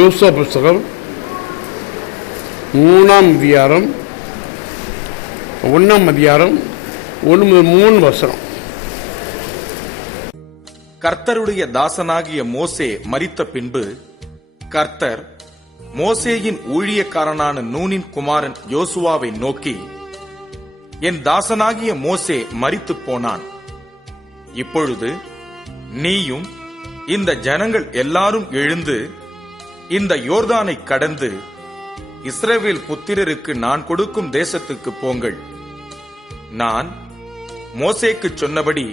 யோசுவா புஸ்தகம் 3ஆம் அதிகாரம் 1ஆம் அதிகாரம் 1-3 வசனம். கர்த்தருடைய தாசனாகிய மோசே மரித்த பின்பு கர்த்தர் மோசேயின் ஊழியக்காரனான நூனின் குமாரன் யோசுவாவை நோக்கி, என் தாசனாகிய மோசே மரித்துப் போனான். இப்பொழுது நீயும் இந்த ஜனங்கள் எல்லாரும் எழுந்து இந்த யோர்தானை கடந்து இஸ்ரவேல் புத்திரருக்கு நான் கொடுக்கும் தேசத்துக்கு போங்கள். நான் மோசேக்கு சொன்னபடி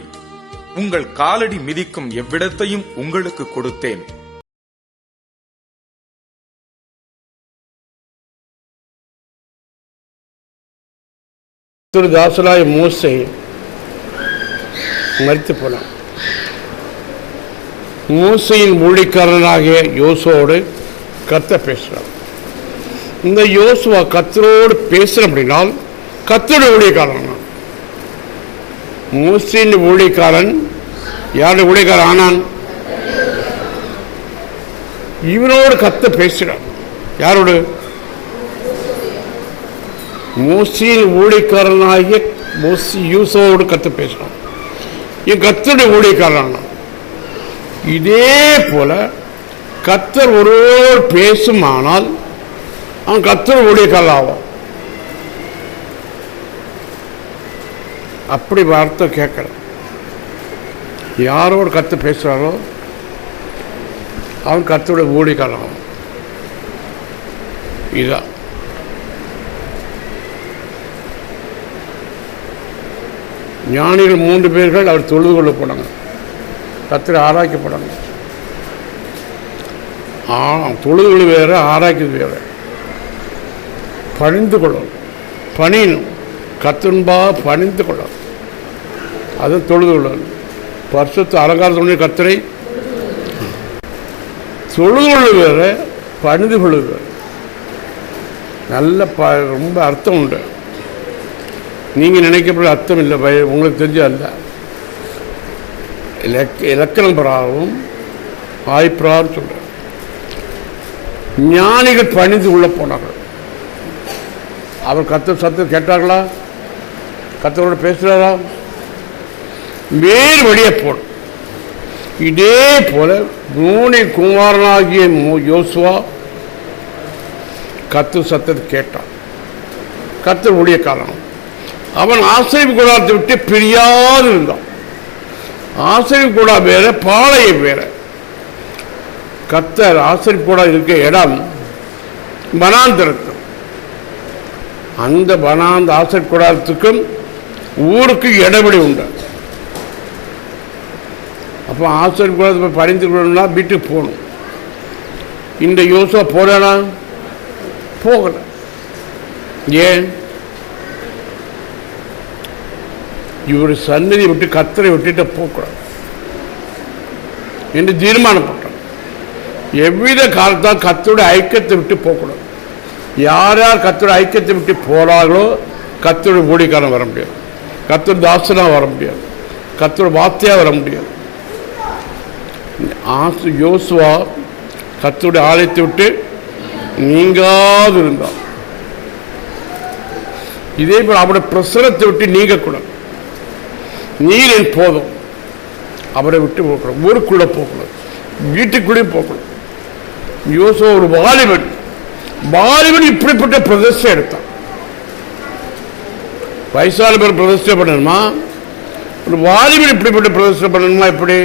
உங்கள் காலடி மிதிக்கும் எவ்விடத்தையும் உங்களுக்கு கொடுத்தேன். தாசனாய மோசே மரித்து போனான். மோசையின் ஊழியக்காரனாகிய யோசுவோடு கர்த்தர் பேசுகிறார். இந்த யோசுவா கர்த்தரோடு பேசுற அப்படின்னால் கர்த்தருடைய ஊழியக்காரன். மோசையின் ஊழியக்காரன் யாருடைய ஊழியக்காரன் ஆனான்? இவனோடு கர்த்தர் பேசுகிறார். யாரோடு? மோசையின் ஊழியக்காரனாகிய யோசுவோடு கர்த்தர் பேசுகிறான். இவன் கர்த்தருடைய ஊழியக்காரன். இதே போல கர்த்தர் ஒருவர் பேசுமானால் அவன் கர்த்தர் ஊழியக்காரன் ஆவான். அப்படி வார்த்தை கேட்கல. யாரோடு கர்த்தர் பேசுறாரோ அவன் கர்த்தருடைய ஊழியக்காரன் ஆவான். இதுதான் ஞானிகள் 3 பேர்கள் அவர் தொழுது கொள்ள போனாங்க. கர்த்தரை ஆராய்க்கப்படாங்க. தொழுது வேற, ஆராய்க்கிறது வேற. பணிந்து கொள்ளணும், பணியணும், கர்த்தன்பா பணிந்து கொள்ளணும். அது தொழுது கொள்ளணும். பரிசுத்த அலங்காரத்துடைய கர்த்தரை தொழுது கொள்ள வேற, பணிந்து கொள்ள வேற. நல்ல ரொம்ப அர்த்தம் உண்டு. நீங்கள் நினைக்கப்படுற அர்த்தம் இல்லை, உங்களுக்கு தெரிஞ்ச அல்ல. இலக்கணம் பிரகாரம் வாய்ப்பிரார் சொல்ற ஞானிகள் பணிந்து உள்ள போனார்கள். அவர் கர்த்தர் சத்தம் கேட்டார்களா? கர்த்தரோட பேசுறாரா? வேறு வழியே போடும். இதே போல நூனின் குமாரனாகிய யோசுவா கர்த்தர் சத்தத்தை கேட்டான். கர்த்தர் ஊழியக்காரன். அவன் ஆசரிப்பு கூடாரத்தை விட்டு பிரியாது இருந்தான். ஆசரிப்பு கூடா வேற, பாளையம் வேற. கர்த்தர் ஆசரிப்பு கூடா இருக்க இடம் வனாந்தரத்து. அந்த ஆசரிப்பு கூடாரத்துக்கும் ஊருக்கு இடைவெளி உண்டு. அப்போ ஆசரிப்பு கூடாரத்தை பறிந்து கொள்ளணும்னா வீட்டுக்கு போகணும். இந்த யோசுவா போறானா? போகல. ஏன்? இவருடைய சன்னதி விட்டு கர்த்தரை விட்டுட்டு போகக்கூடாது என்று தீர்மானப்பட்டார். எவ்வித காலத்தால் கர்த்தருடைய ஐக்கியத்தை விட்டு போகக்கூடாது. யார் யார் கர்த்தருடைய ஐக்கியத்தை விட்டு போறார்களோ கர்த்தருடைய ஊழியக்காரன் வர முடியாது, கர்த்தருடைய தாசனா வர முடியாது, கர்த்தருடைய வார்த்தையா வர முடியாது. யோசுவா கர்த்தருடைய ஆலயத்தை விட்டு நீங்காது இருந்தார். இதே போல அவருடைய பிரசனத்தை விட்டு நீங்கக்கூடாது. நீர் என் போதும். அவரை விட்டு போகக்கூடாது. ஊருக்குள்ள போகக்கூடாது, வீட்டுக்குள்ளே போகக்கூடாது. யோசுவா ஒரு வாலிபன் இப்படிப்பட்ட பிரதிஷ்டை எடுத்தான். வயசான பேர் பிரதிஷ்டை பண்ணணுமா? ஒரு வாலிபன் இப்படிப்பட்ட பிரதிஷ்டை பண்ணணுமா? எப்படி?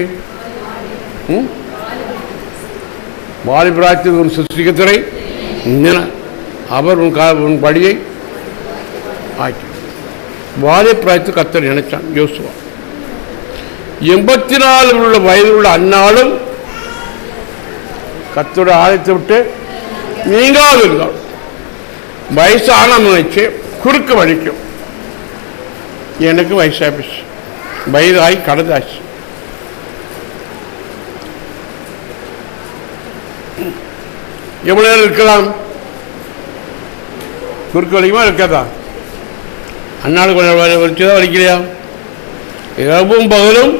வாலிபராட்சி ஒரு சிருஷ்டிகத்துறை அவர் உன் படியை ஆக்கி வாலிபராட்சி கர்த்தர் நினைச்சான். யோசுவா 84 வயதில் உள்ள அந்நாளும் கர்த்தருடைய ஆலயத்தை விட்டு நீங்காது இருந்தால் வயசான நினைச்சு குறுக்க வலிக்கும். எனக்கு வயசாச்சு, வயதாகி கடந்தாச்சு. எவ்வளவு நேரம் இருக்கலாம்? குறுக்க வலிக்குமா இருக்காதா? அந்நாள் கொஞ்சம் வலிச்சுதான் வலிக்கலையா? இரவும் பகலும்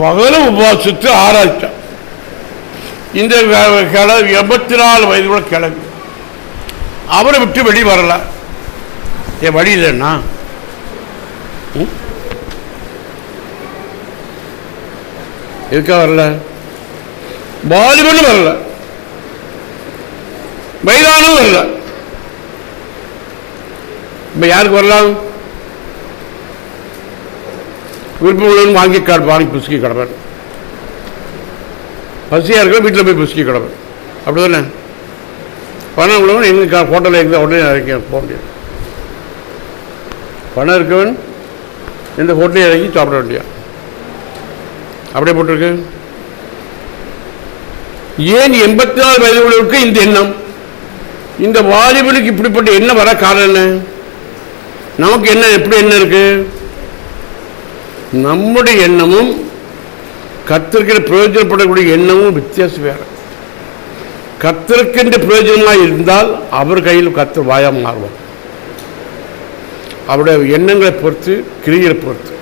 பகலும் உபவாசித்து ஆராய்ச்சான். இந்த கிழவி 84 வயது கூட கிளம்பி அவரை விட்டு வெளியே வரல. என் வழி இல்லைன்னா எதுக்காக வரல? வாலிபனும் வரல, வயதானும் வரல. இப்ப யாருக்கு வரலாம்? விருப்பம் வாங்கி புசுக்கி கிடப்பேன். பசியா இருக்க வீட்டில் போய் புசுக்கி கிடப்பேன். அப்படிதானே? பணம் உள்ளவன் எங்க ஹோட்டலில் இருந்தால் உடனே போக முடியாது. பணம் இருக்கவன் இந்த ஹோட்டலில் இறங்கி சாப்பிட வேண்டியா? அப்படியே போட்டிருக்கு. ஏன் 84 வயது உள்ளவருக்கு இந்த எண்ணம்? இந்த வாலிபனுக்கு இப்படிப்பட்ட எண்ணம் வர காரணம் என்ன? நமக்கு என்ன எப்படி என்ன இருக்கு? நம்முடைய எண்ணமும் கர்த்தருக்கு பிரயோஜனப்படக்கூடிய எண்ணமும் வித்தியாசம் வேற. கர்த்தருக்கு பிரயோஜனமாக இருந்தால் அவர் கையில் கர்த்தர் வாயா மாறுவார். அவருடைய எண்ணங்களை பொறுத்து, கிரியை பொறுத்து.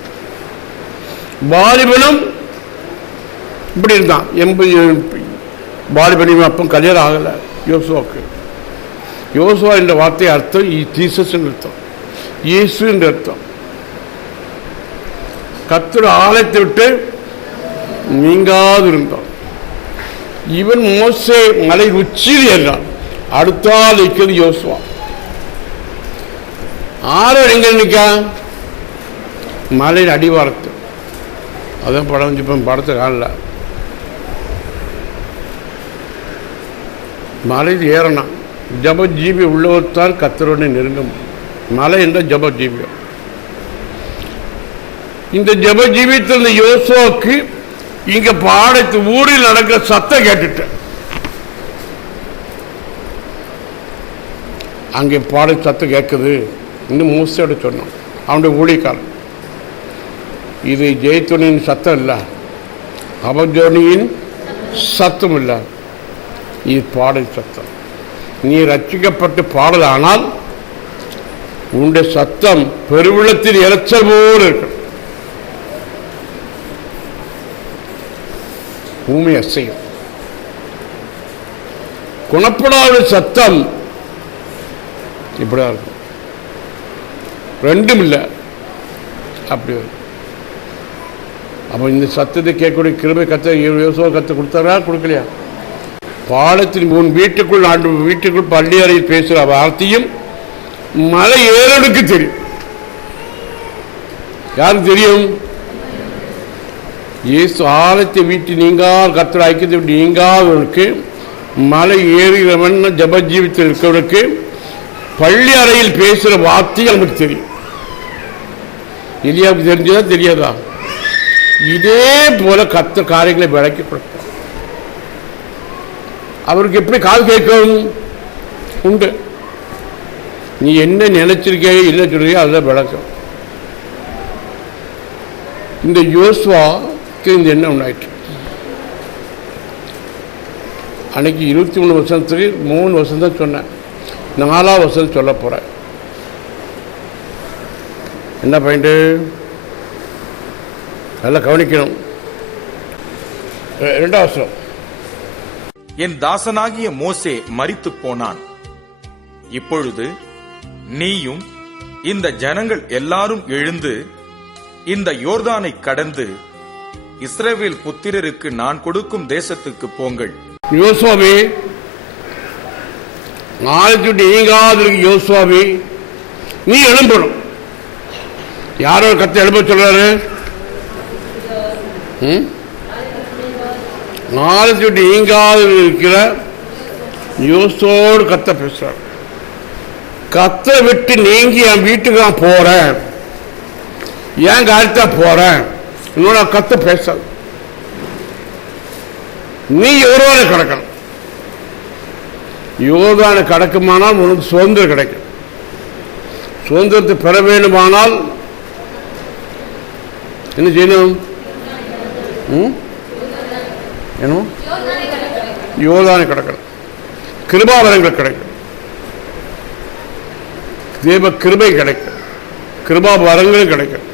வாலிபனும் இப்படி இருந்தான். 80 வாலிபனின் அப்பம் கல்யாணம் ஆகலை யோசுவாவுக்கு. யோசுவா என்ற வார்த்தை அர்த்தம் ஜீசஸ் என்று அர்த்தம், இயேசு என்று அர்த்தம். கர்த்தர் ஆலயத்தை விட்டு நீங்காது இருந்தான். இவன் மோசே மலை உச்சியில் ஏறினான். அடுத்தால் இருக்கிறது யோசுவா. ஆறு எங்க நிற்கா? மலையின் அடிவாரத்து. அதான் படம் இப்போ படத்தை காணல. மலையில் ஏறணும். ஜப ஜீவி உள்ளவர்தான் கர்த்தரோடு நெருங்கும். மலை என்ற ஜப ஜீவியம். இந்த ஜப ஜீவியத்தில் யோசுவாவுக்கு இங்க பாடத்து ஊரில் நடக்கிற சத்தம் கேட்டுட்டேன். அங்கே பாட சத்தம் கேட்குது. இன்னும் மூசையோட சொன்னான், அவனுடைய ஊழியக்காரன். இது ஜெயத்துணியின் சத்தம் இல்லை, அபஜோனியின் சத்தம் இல்லை, இது பாடல் சத்தம். நீ ரட்சிக்கப்பட்டு பாடலானால் உன்னுடைய சத்தம் பெருவிளத்தில் இறைச்சல் போல இருக்கு. பூமி அசையும். குணப்படாத சத்தம் இப்படிதான் இருக்கும். ரெண்டும் இல்லை, அப்படி வரும். அப்போ இந்த சத்தத்தை கேட்கக்கூடிய கிருபை யோசுவா கத்து கொடுத்தாரா கொடுக்கலையா? பாலத்தில் உன் வீட்டுக்குள் வீட்டுக்குள் பள்ளி அறையில் பேசுகிற வார்த்தையும் மலை ஏறனுக்கு தெரியும். யாருக்கு தெரியும்? இயேசு ஆலயத்தை வீட்டு நீங்கார் கர்த்தர் ஐக்கியத்தை விட்டு நீங்காதவனுக்கு, மலை ஏறுகிறவன் ஜப ஜீவித்தில் இருக்கிறவனுக்கு பள்ளி அறையில் பேசுகிற வார்த்தையும் நமக்கு தெரியும். எலியாவுக்கு தெரிஞ்சதா தெரியாதா? இதே போல கர்த்தர் காரியங்களை விளக்கி கொடுப்பார். அவருக்கு எப்படி காது கேட்கும்? உண்டு. நீ என்ன நினைச்சிருக்கே இல்லை சொல்றியோ அதுதான் விளக்கம். இந்த யோசுவாக்கு இந்த எண்ணம் உண்டாயிற்று. அன்னைக்கு 23 வருஷத்துக்கு 3 வருஷம் தான் சொன்னேன். 4ஆவது வருஷம் சொல்ல போறேன். என்ன பாயிண்ட்? நல்லா கவனிக்கணும். 2ஆவது வருஷம். என் தாசனாகிய மோசே மரித்து போனான். இப்பொழுது நீயும் இந்த ஜனங்கள் எல்லாரும் எழுந்து இந்த யோர்தானை கடந்து இஸ்ரவேல் புத்திரருக்கு நான் கொடுக்கும் தேசத்துக்கு போங்கள். யோசுவாவே, நாளைக்கு நீங்காது யோசுவாவே, நீ எழும்பணும். யாரோ கத்தை எழுப்ப சொல்றாரு? நாளைக்கு நீங்காது இருக்கிற யோசுவோடு கத்த பேசுறார். கத்தை விட்டு நீங்கி என் வீட்டுக்கு நான் போறேன், ஏன் காரியத்தா போறேன், இன்னொரு கத்த பேச. நீ யோர்தானை கடக்கணும். யோர்தானை கடக்குமானால் உனக்கு சுதந்திரம் கிடைக்கும். சுதந்திரத்தை பெற வேண்டுமானால் என்ன செய்யணும்? யோர்தானை கடக்கணும். கிருபாவரங்கள் கிடைக்கும். தேவ கிருபை கிடைக்கும். கிருபா வரங்களும் கிடைக்கும்.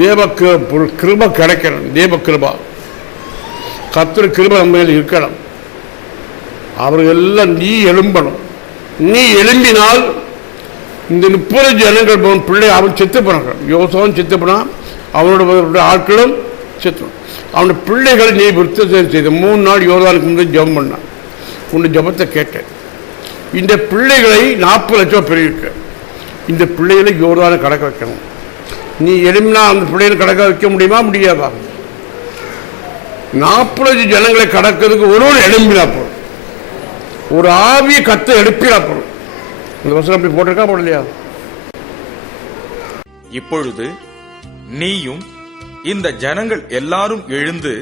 தேவ கிருபை கிடைக்கணும். தேவ கிருபா, கர்த்தர் கிருபை நம்ம மேல் இருக்கணும். அவர்களெல்லாம் நீ எழும்பணும். நீ எழும்பினால் இந்த 30 ஜனங்கள் பிள்ளை அவன் செத்து போனாங்க. யோசுவன் செத்து போனான், அவனோட ஆட்களும் செத்து. அவனுடைய பிள்ளைகளை நீ விருத்தம் செய்த 3 நாள் யோர்தானுக்கு முன்னாடி ஜெபம் பண்ணான். உன்னுடைய ஜெபத்தை கேட்டேன். இந்த பிள்ளைகளை 40 லட்சம் பெருகிருக்க. இந்த பிள்ளைகளை யோர்தானை கடக்க வைக்கணும். நீ எழும்பினா அந்த பிள்ளைகளை கடக்க வைக்க முடியுமா? முடியாதா? 40 ஜனங்களை கடக்கிறதுக்கு ஒருவர் எழும்பினா போதும், ஒரு ஆவியை கத்த எழுப்பினா போதும். இந்த வசனம் அப்படி போட்டிருக்கா போடலையா? இப்பொழுது நீயும் இந்த ஜனங்கள் எல்லாரும் எழுந்து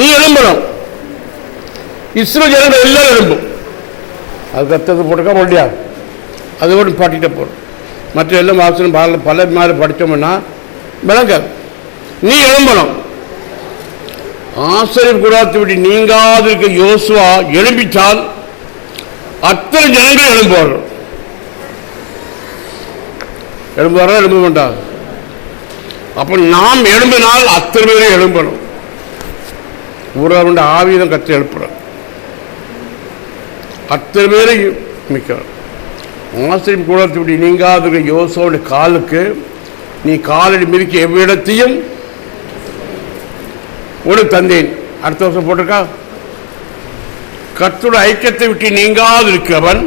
நீ எழும்பணும். இஸ்ரவேல் ஜனங்கள் எல்லாரும் எழும்பும். அது கத்தது போட்டிருக்கா போடலையா? அது கூட பாட்டிகிட்ட போடும். மற்ற எல்லாம் வாசனம் பல மாதிரி படித்தோம்னா விளங்காது. நீ எழும்பணும். ஆசிரியர் கூடாரத்தை விட்டு நீங்காது இருக்க யோசுவா எழும்பிட்டால் அத்தனை ஜனங்கள் எழும்புவார்கள். எழும்புவாரா? எழும்ப வேண்டாம். அப்ப நாம் எழும்பினால் அத்தனை பேரும் எழும்பணும். ஊராருடைய ஆவிதம் கற்று எழுப்புறோம். அத்தனை பேரை மிக்கிறார். ஆசிரியர் கூடாரத்தை விட்டு நீங்காது இருக்க யோசுவாவுடைய காலுக்கு நீ காலடி மிதிக்க எவ்விடத்தையும் உனக்கு தந்தேன். அடுத்த வருஷம் போட்டிருக்கா? கர்த்தருடைய ஐக்கியத்தை விட்டு நீங்காது இருக்கிறவன்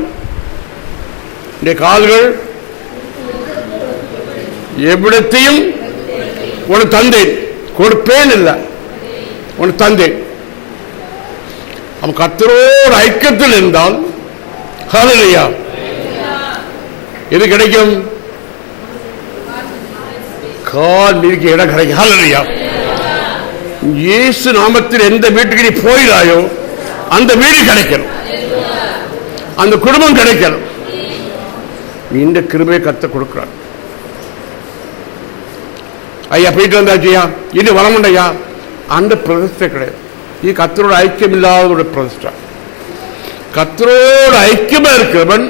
இந்த கால்கள் எவ்விடத்தையும் உனக்கு தந்தேன். கொடுப்பேன் இல்லை, உனக்கு தந்தேன். அவன் கர்த்தரோடு ஐக்கியத்தில் இருந்தால் ஹல்லேலூயா எது கிடைக்கும்? கால் மிதிக்க இடம் கிடைக்கும். ஹல்லேலூயா. இயேசு நாமத்தில் எந்த வீட்டுக்கு நீ போயிடாயோ அந்த வீடு கிடைக்கணும், அந்த குடும்பம் கிடைக்கணும். இந்த கிருபையை கர்த்தர் கொடுக்கிறார். ஐயா போயிட்டு வந்தாச்சியா, இது வரமுண்டையா, அந்த பிரதிஷ்டை கிடையாது. இது கர்த்தரோட ஐக்கியம் இல்லாத ஒரு பிரதிஷ்டை. கர்த்தரோட ஐக்கியமா இருக்கிறவன்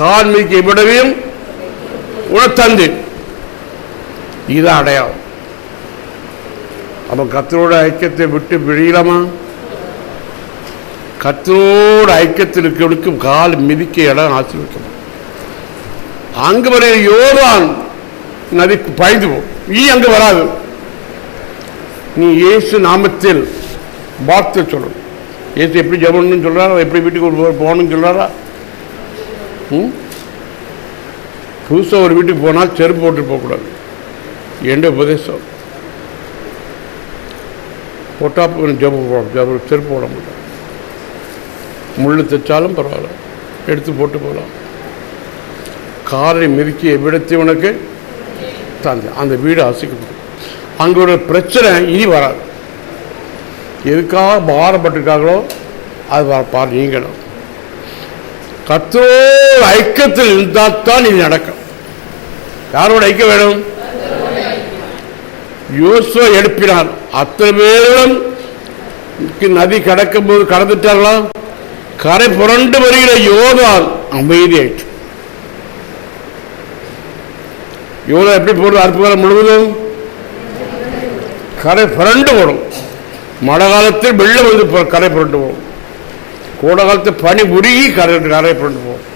கால் மிதிக்க விடவையும் உணர்த்தந்து இது அடையாளம். அவன் கர்த்தரோட ஐக்கியத்தை விட்டு விழியலாமா? கர்த்தரோட ஐக்கியத்தில் இருக்கிறவனுக்கு கால் மிதிக்க இடம் ஆசீர்வதிக்கணும். அங்கு வரை யோர்தான் நதி பாய்ந்து போ, நீ அங்கு வராது. நீ இயேசு நாமத்தில் வார்த்தை சொல்லணும். இயேசு எப்படி ஜெபம்னு சொல்றாரா? எப்படி வீட்டுக்கு போகணும்னு சொல்றாரா? புதுசாக ஒரு வீட்டுக்கு போனால் செருப்பு போட்டு போகக்கூடாது. எந்த உபதேசம் போட்டால் செருப்பு போட முடியாது. முள்ளு தைச்சாலும் பரவாயில்ல, எடுத்து போட்டு போகலாம். காலை மிதிக்க எவ்விடத்தை உனக்கு தந்து அந்த வீடு அசைக்கப்படும். அங்கே ஒரு பிரச்சனை இனி வராது. எதுக்காக பாரப்பட்டிருக்காங்களோ அது நீங்களும் கர்த்தரோட ஐக்கியத்தில் இருந்தால் தான் இது நடக்கும். யாரோட ஐக்கியம் வேணும்? யோசுவா எழுப்பினார். அத்தனை பேரும் நதி கடக்கும் போது கடந்துட்டார்களா? கரை புரண்டு வருகிற யோர்தான் அமைதியாயிற்று. யோர்தான் எப்படி போடுறது? அற்புதம் முழுவதும் கரை புரண்டு போடும். மழை காலத்தில் வெள்ளம் வந்து கரை புரண்டு போகும். கோடை காலத்தில் பனி உருகி கரை புரண்டு போகும்.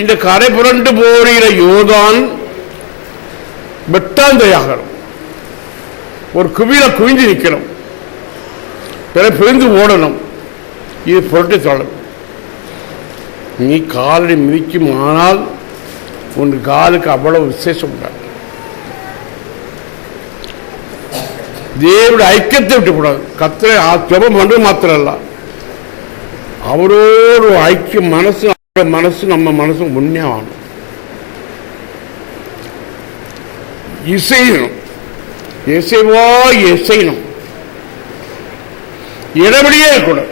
இந்த கரை புரண்டு போகிற யோர்தான் வெட்டாந்தையாகணும். ஒரு குவியில குவிஞ்சு நிற்கணும், பிரிந்து ஓடணும். இது புரட்டி சொல்லணும். நீ காலடி மிதிக்கும், ஆனால் உன் காலுக்கு அவ்வளவு விசேஷம் உண்டாது. தேவனுடைய ஐக்கியத்தை விட்டுக்கூடாது. கர்த்தரை ஜெபம் பண்றது மாத்திரம் அல்ல, அவரோடு ஐக்கிய மனசு நம்ம மனசு முன்னே ஆகணும். இசையணும், இசைவா இசையணும். இடபடியே இருக்கணும்.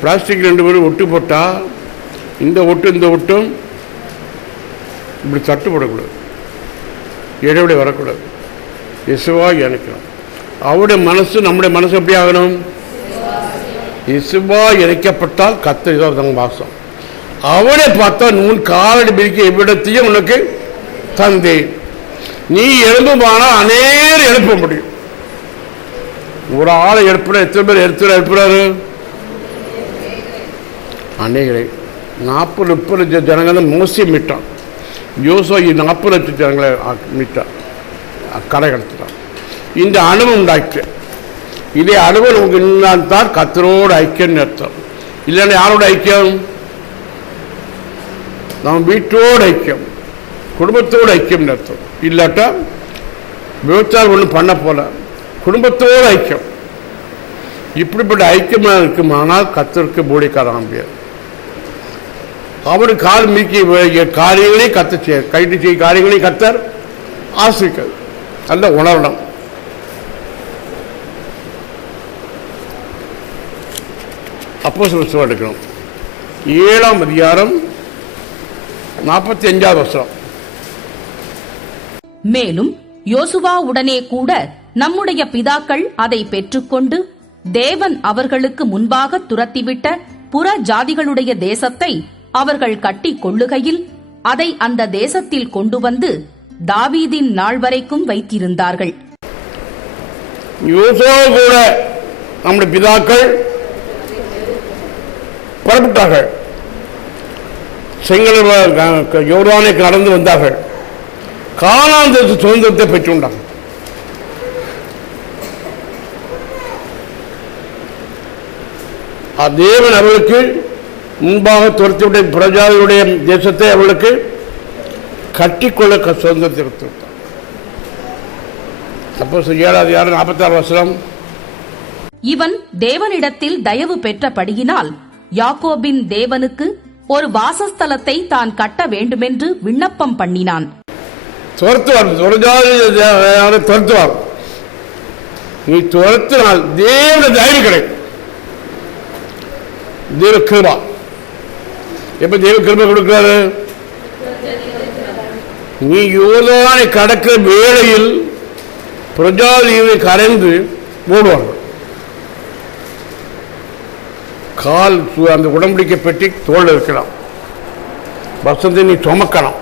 பிளாஸ்டிக் 2 பேரும் ஒட்டு போட்டா இந்த ஒட்டும் இப்படி தட்டுப்படக்கூடாது, இடபடி வரக்கூடாது. இசைவா இணைக்கணும். அவருடைய மனசு நம்முடைய மனசு எப்படி ஆகணும்? இசைவா இணைக்கப்பட்டால் கர்த்தர் தங்க வாசம். அவனை பார்த்தா உன் காலடி மிதிக்க எவ்விடத்தையும் உனக்கு தந்தேன். நீ எழும்புமானால் அநேகர் எழுப்ப முடியும். ஒரு ஆளை எழுப்புற எத்தனை பேர் எழுப்புறாரு? அநேகரை. 40-30 லட்சம் ஜனங்கள் மோசி மீட்டான். யோசுவா 40 லட்சம் ஜனங்களை மீட்டான், கரை கடத்தினான். இந்த அனுபவம் உண்டாச்சு. இதே அனுபவம் நமக்கு இருந்தால் தான் கர்த்தரோடு ஐக்கியம் அர்த்தம். இல்லைன்னா யாரோட ஐக்கியம்? நம்ம வீட்டோடு ஐக்கியம், குடும்பத்தோடு ஐக்கியம் அர்த்தம். இல்லாட்டா விபச்சாரம் ஒன்றும் பண்ண போல குடும்பத்தோடு ஐக்கியம். இப்படிப்பட்ட ஐக்கியமாக இருக்குமானால் கர்த்தருக்கு பூடிக்காரன் பேர். அவரு கால் மீக்கி காரியங்களையும் கத்த கைட்டு செய்ய காரியங்களையும் கத்தர் ஆசிரிக்கிறது. அந்த உணரணும். அப்போஸ்தலர் எடுக்கணும். 7ஆம் அதிகாரம் 45வது வசனம். மேலும் யோசுவா உடனே கூட நம்முடைய பிதாக்கள் அதை பெற்றுக்கொண்டு தேவன் அவர்களுக்கு முன்பாக துரத்திவிட்ட புற ஜாதிகளுடைய தேசத்தை அவர்கள் கட்டி கொள்ளுகையில் அதை அந்த தேசத்தில் கொண்டு வந்து தாவீதின் நாள் வரைக்கும் வைத்திருந்தார்கள். யோசுவா கூட நம்முடைய பிதாக்கள் புறப்பட்டார்கள். செங்கல் யோர்தானை கடந்து வந்தார்கள். கானான் தேச சுதந்திரத்தை பெற்றுண்டார்கள். தேவன் அவர்களுக்கு முன்பாக துரத்திவிட்ட பிரஜாதிகளுடைய தேசத்தை அவர்களுக்கு கட்டிக்கொள்ள சுதந்திரத்தை கொடுத்தார். அப்போ 7ஆம் அதிகாரம் 46 வசனம். இவன் தேவனிடத்தில் தயவு பெற்றபடியினால் யாக்கோபின் தேவனுக்கு ஒரு வாசஸ்தலத்தை தான் கட்ட வேண்டுமென்று விண்ணப்பம் பண்ணினான். துரத்துவார். நீ துரத்தினால் தேவ தயவு கிடைக்கும். தேவ கிருபா. எப்ப தேவ கிருபை கொடுக்கிறாரு? நீ யோர்தானை கடக்கிற வேளையில் பிரஜாதிகளை கரைந்து ஓடுவார்கள். கால் அந்த உடம்படிக்கை பெட்டி தோல் இருக்கலாம். வசந்தை நீ சுமக்கலாம்.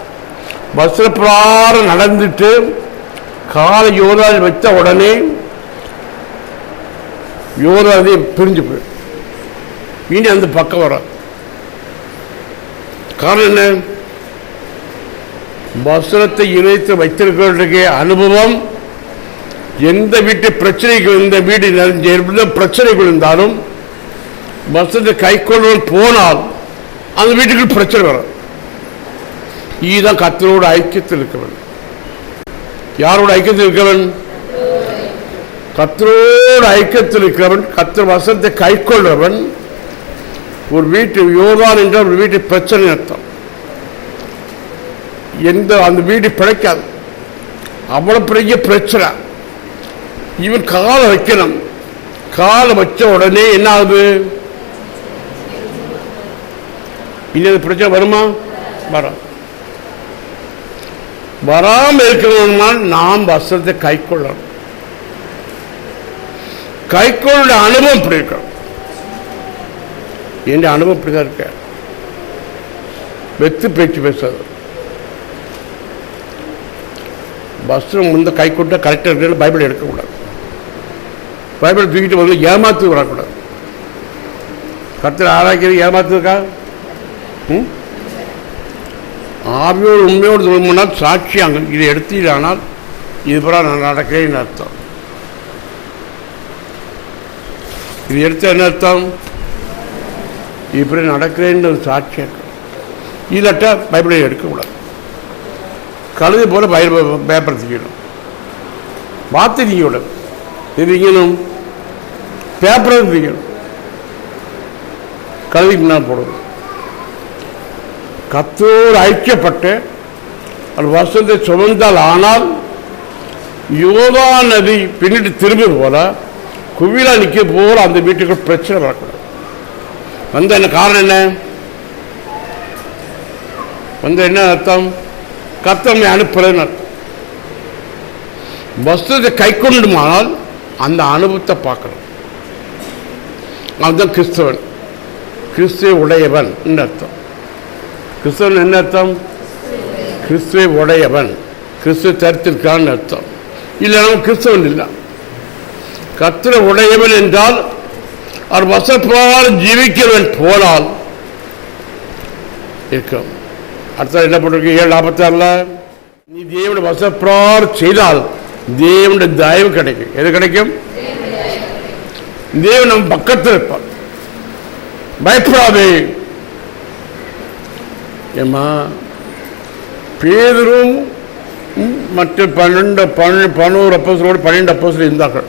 வசன பிரகாரம் நடந்துட்டு காலை யோர்தானை வைத்த உடனே யோர்தானை பிரிஞ்சு போய் இனி அந்த பக்கம் வர காரணம் என்ன? வசனத்தை இணைத்து வைத்திருக்கிற அனுபவம். எந்த வீட்டு பிரச்சனைகள், இந்த வீடு எந்த பிரச்சனைகள் இருந்தாலும் வசனத்தை கை கொள்வன் போனால் அந்த வீட்டுக்கு பிரச்சனை வரும். இதுதான் கர்த்தரோட ஐக்கியத்தில் இருக்கவன். யாரோட ஐக்கியத்தில் இருக்கவன்? கர்த்தரோட ஐக்கியத்தில் இருக்கிறவன். கர்த்தர் வசனத்தை கை கொள்றவன். ஒரு வீட்டு யோர்தான் என்ற ஒரு வீட்டு பிரச்சனை அர்த்தம். அந்த வீடு பிழைக்காது. அவ்வளவு பெரிய பிரச்சனை. இவன் காலை வைக்கணும். காலை வச்ச உடனே என்ன ஆகுது? இனி அந்த பிரச்சனை வருமா? வரும். வராம இருக்கணும்னால் நாம் வசனத்தை கை கொள்ளணும். கை கொள்ள அனுபவம் இப்படி இருக்கணும். என் அனுபவம் இப்படிதான் இருக்க. வெத்து பேச்சு பேசாது. வசனம் முந்த கை கொண்ட கரெக்டாக இருக்கிற பைபிள் எடுக்கக்கூடாது. பைபிள் தூக்கிட்டு வந்து ஏமாத்து வரக்கூடாது. கர்த்தர் ஆராய்க்கிறது ஏமாத்துக்கா? ஆவியோடு உண்மையோடு சொல்லுனால் சாட்சியாங்க. இதை எடுத்தீரானால் இது பிறகு நான் நடக்கிறேன்னு அர்த்தம். இது எடுத்த என்ன அர்த்தம்? இப்படி நடக்கிறேன்னு ஒரு சாட்சியம் இருக்கு. இல்லாட்டா பைபிளை எடுக்கக்கூடாது. கழுது போல பேப்பர் திக்கணும். வார்த்தை திக்கக்கூடாது. இது திங்கணும். பேப்பரை திக்கணும். கழுதிக்கு முன்னால் போடணும். கர்த்தரோடு ஐக்கியப்பட்டு அது வசனத்தை சுமந்தால் ஆனால் யோர்தான் நதி பின்னிட்டு திரும்பி போல குவிலா நிற்க போல அந்த வீட்டுக்கு பிரச்சனை வரக்கூடாது. வந்த என்ன காரணம்? என்ன வந்த என்ன அர்த்தம்? கர்த்தரை அனுப்புறதுன்னு அர்த்தம். வசனத்தை கை கொண்டுமானால் அந்த அனுபவத்தை பார்க்கணும். அதுதான் கிறிஸ்தவன். கிறிஸ்துவ உடையவன் அர்த்தம். கிறிஸ்தவன் என்ன அர்த்தம்? கிறிஸ்துவை உடையவன், கிறிஸ்துவ தரித்திருக்கான்னு அர்த்தம். இல்லை அவன் கிறிஸ்தவன் இல்லை. கர்த்தரை உடையவன் என்றால் அவர் வசப்பால் ஜீவிக்கிறவன் போலால் இருக்கும். அடுத்த என்ன பண்ணிருக்கு? 7:46 நீ தேவனுடைய வசப்பால் செய்தால் தேவனுடைய தயவு கிடைக்கும். எது கிடைக்கும்? தேவன் நம்ம பக்கத்தில் இருப்பார். பயப்படாதே. ஏமா பேதுரும் மற்ற 11 அப்போஸ்தலரோடு 12 அப்போஸ்தலர் இருந்தார்கள்.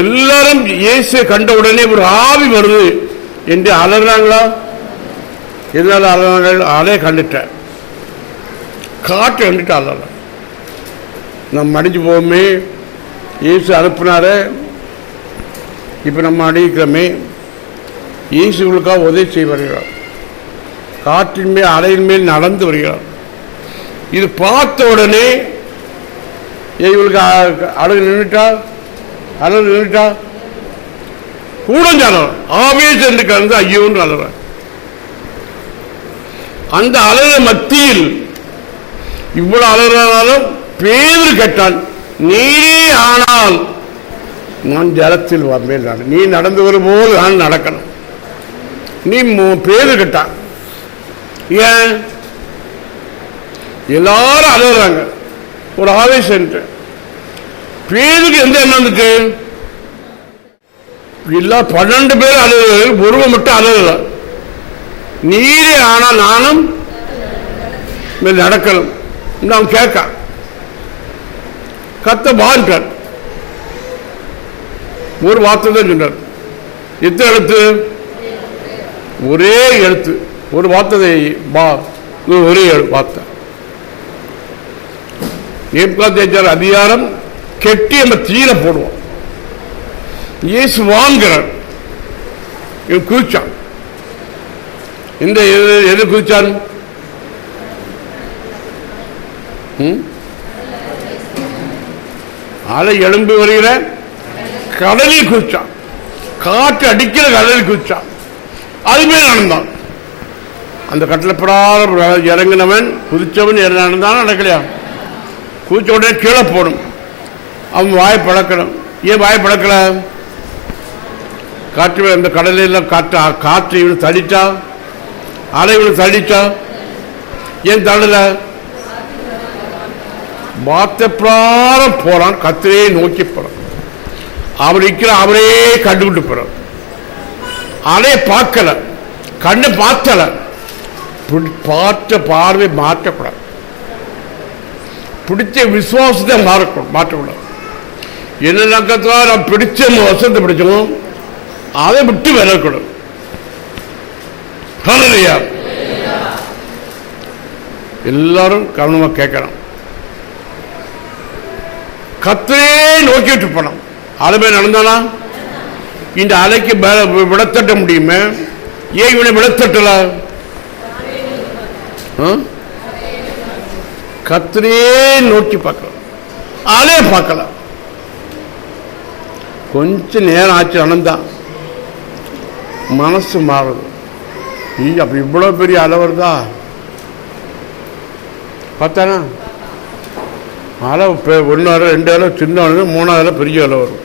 எல்லாரும் இயேசுவை கண்ட உடனே ஒரு ஆவி வருது என்று அலறாங்களா? எதனால அலறாங்க? அலே கண்டுட்டேன், காற்று கண்டுட்டு அலற. நம்ம அடிஞ்சு போவோமே, இயேசு அனுப்புனாரு, இப்போ நம்ம அடிக்கிறோமே. இயேசுகளுக்காக உதவி செய்ய வருகிறார். காற்றின் மேல் அலையின் மேல் நடந்து வருகிறார். இது பார்த்த உடனே இவங்களுக்கு அழகு நின்றுட்டா, அழகு நின்றுட்டா கூட ஆவேசம் என்று கலந்து ஐயோன்னு அழற. அந்த அழக மத்தியில் இவ்வளவு அழகாலும் பேதுரு கேட்டான், நீரே ஆனால் நான் ஜலத்தில் மேல் நீ நடந்து வரும்போது நான் நடக்கணும். நீ பேதுரு கேட்டான். ஏன் எல்லாரும் அழுகுறாங்க? ஒரு ஆவேசம். பேதுக்கு எந்த எண்ணம் வந்துட்டு? எல்லா 12 பேர் அழுகுறது, ஒருவன் மட்டும் அழுகல. நீரே ஆனால் நானும் மேல் நடக்கணும். அவன் கேட்க கத்த வாழ்ந்தார். ஒரு வார்த்தை தான் சொன்னார். எத்தனை எழுத்து? ஒரே எழுத்து, ஒரு வார்த்தை. ஒரே வார்த்தை. நேபுகாத்நேச்சார் அதிகாரம் கெட்டி நம்ம தீர போடுவோம். இயேசு வாங்குறார். இவன் குதிச்சான். இந்த எது குதிச்சான்? அலை எழும்பி வருகிற கடலில் குதிச்சான். காற்று அடிக்கிற கடலில் குதிச்சான். அதுமே நடந்தான். அந்த கட்டளப்படாத இறங்கினவன் குதிச்சவன் நடந்தான். நடக்கலையா? குதிச்ச உடனே கீழே போடும். அவன் வாய் பழக்கணும். ஏன் வாய் பழக்கல? காற்று அந்த கடலில் காற்று இவனு தள்ளிட்டா, அலை இவனு தள்ளிட்டா. ஏன் தள்ளல? வார்த்தைப்பிராரம் போறான். கத்திரையே நோக்கி போறான். அவர் இருக்கிற அவரே கண்டுபிட்டு போறார். அலைய பார்க்கல, கண்ணு பார்த்தல. பார்த்த பார்வை மாற்றக்கூடாது. பிடிச்ச விசுவாசத்தை மாற்றக்கூடாது. என்ன நக்கத்தான் நான் பிடிச்ச வசத்தை பிடிச்சோம், அதை விட்டு விலகக்கூடாது. எல்லாரும் கவனமா கேட்கணும். கத்திரையே நோக்கிட்டு போனோம். அலை நடந்தானா? இந்த அலைக்கு விடத்தட்ட முடியுமே. ஏன் இவனை விடத்தட்டல? கத்திரையே நோக்கி பார்க்கலாம், அலைய பார்க்கலாம். கொஞ்ச நேரம் ஆச்சு அனந்தான். மனசு மாறுது. அப்ப இவ்வளவு பெரிய அலை வருதா? பார்த்தானா? அலை 1 அலை 2 அலை சின்ன அலை, 3 அலை பெரிய அலை வரும்.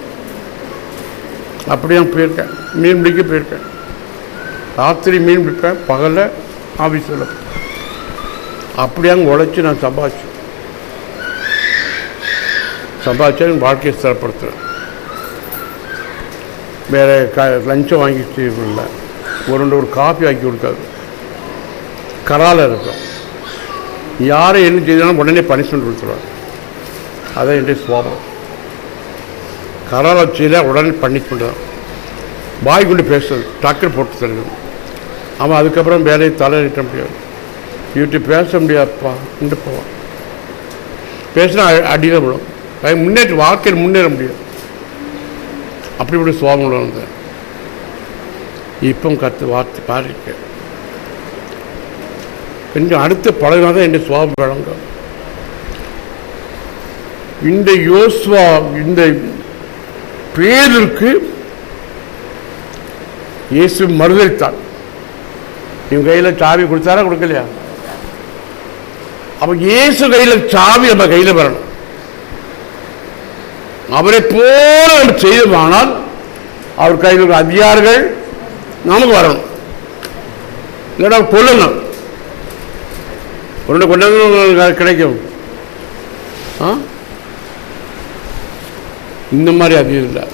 அப்படியே போயிருக்கேன். மீன் பிடிக்க போயிருக்கேன். ராத்திரி மீன் பிடிப்பேன், பகலில் ஆஃபீஸில். அப்படியே அங்கே உழைச்சி நான் சம்பாதிச்சேன். என் வாழ்க்கையை ஸ்திரப்படுத்துகிறேன். வேறு லஞ்சம் வாங்கிட்டு இல்லை. ஒரு காஃபி ஆக்கி கொடுக்காது. கரால இருக்கும். யாரை என்ன செய்தாலும் உடனே பனிஷ்மெண்ட் கொடுத்துருவாங்க. அதான் என்னுடைய சுவாபம். கரால செய்தால் உடனே பனிஷ்மெண்ட் தான். பாய் கொண்டு பேசுறது, டக்குன்னு போட்டு தருது. அவன் அதுக்கப்புறம் வேலையை தலையிட்ட முடியாது. இவற்றை பேச முடியாதுப்பா என்று போவான். பேசினா அடியில் விடும். முன்னேற்ற வாழ்க்கையில் முன்னேற முடியாது. அப்படிப்பட்ட சுவாபம் உள்ளது. இப்போ கற்று வார்த்தை பாருக்க கொஞ்சம் அடுத்த பழகினா தான் என்னுடைய சுவாபம் வழங்கும். இந்த யோசுவா, இந்த பேருக்கு இயேசு மறுதளித்தான். இவங்க கையில் சாவி கொடுத்தாரா கொடுக்கலையா? அப்ப இயேசு கையில் சாவி நம்ம கையில் வரணும். அவரை போல நம்ம செய்தோமானால் அவர் கையில் உள்ள அதிகாரிகள் நமக்கு வரணும். இல்லைன்னா கொல்லணும், கொண்டு கிடைக்கும். இந்த மாதிரி அதிகம் இல்லை.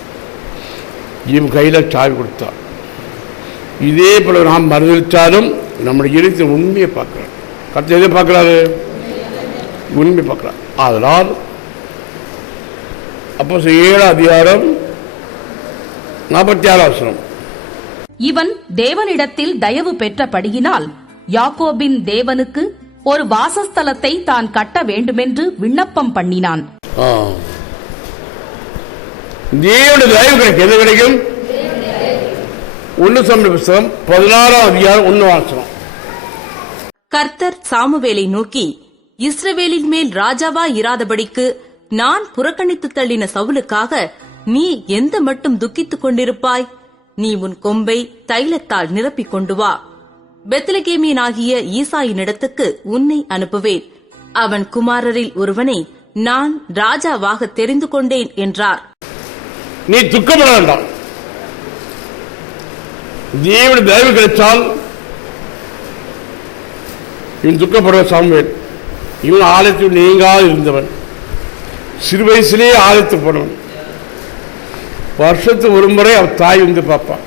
இவன் கையில் சாவி கொடுத்தா. இதே போல நாம் மறுதளித்தாலும் நம்முடைய இருதயத்தின் உண்மையை பார்க்கிறோம். கர்த்தர் எதை பார்க்கிறாரு? உண்மை பார்க்கிறார். அதனால் அப்போ 7 அதிகாரம் 46 வசனம். இவன் தேவனிடத்தில் தயவு பெற்றபடியினால் யாக்கோபின் தேவனுக்கு ஒரு வாசஸ்தலத்தை தான் கட்ட வேண்டுமென்று விண்ணப்பம் பண்ணினான். தேவனுடைய தயவு கிடைக்கும். எது கிடைக்கும்? 1 சாமுவேல் புத்தகம் 16 அதிகாரம் 1 வசனம். கர்த்தர் சாமுவேலை நோக்கி, இஸ்ரவேலின் மேல் ராஜாவா இராதபடிக்கு நான் புறக்கணித்து தள்ளின சவுலுக்காக நீ எந்த மட்டும் துக்கித்துக் கொண்டிருப்பாய்? நீ உன் கொம்பை தைலத்தால் நிரப்பிக் கொண்டு வா. பெத்லகேமியனாகிய ஈசாயினிடத்துக்கு உன்னை அனுப்புவேன். அவன் குமாரரில் ஒருவனை நான் ராஜாவாக தெரிந்து கொண்டேன் என்றார். நீ துக்கப்பட வேண்டாம். தேவனுடைய தயவு கிடைத்தால் இவன் துக்கப்படுற சாமுவேல். இவன் ஆலயத்தில் நீங்காது இருந்தவன், சிறு வயசிலே ஆலயத்து போனவன். வருஷத்துக்கு ஒரு முறை அவன் தாய் வந்து பார்ப்பான்.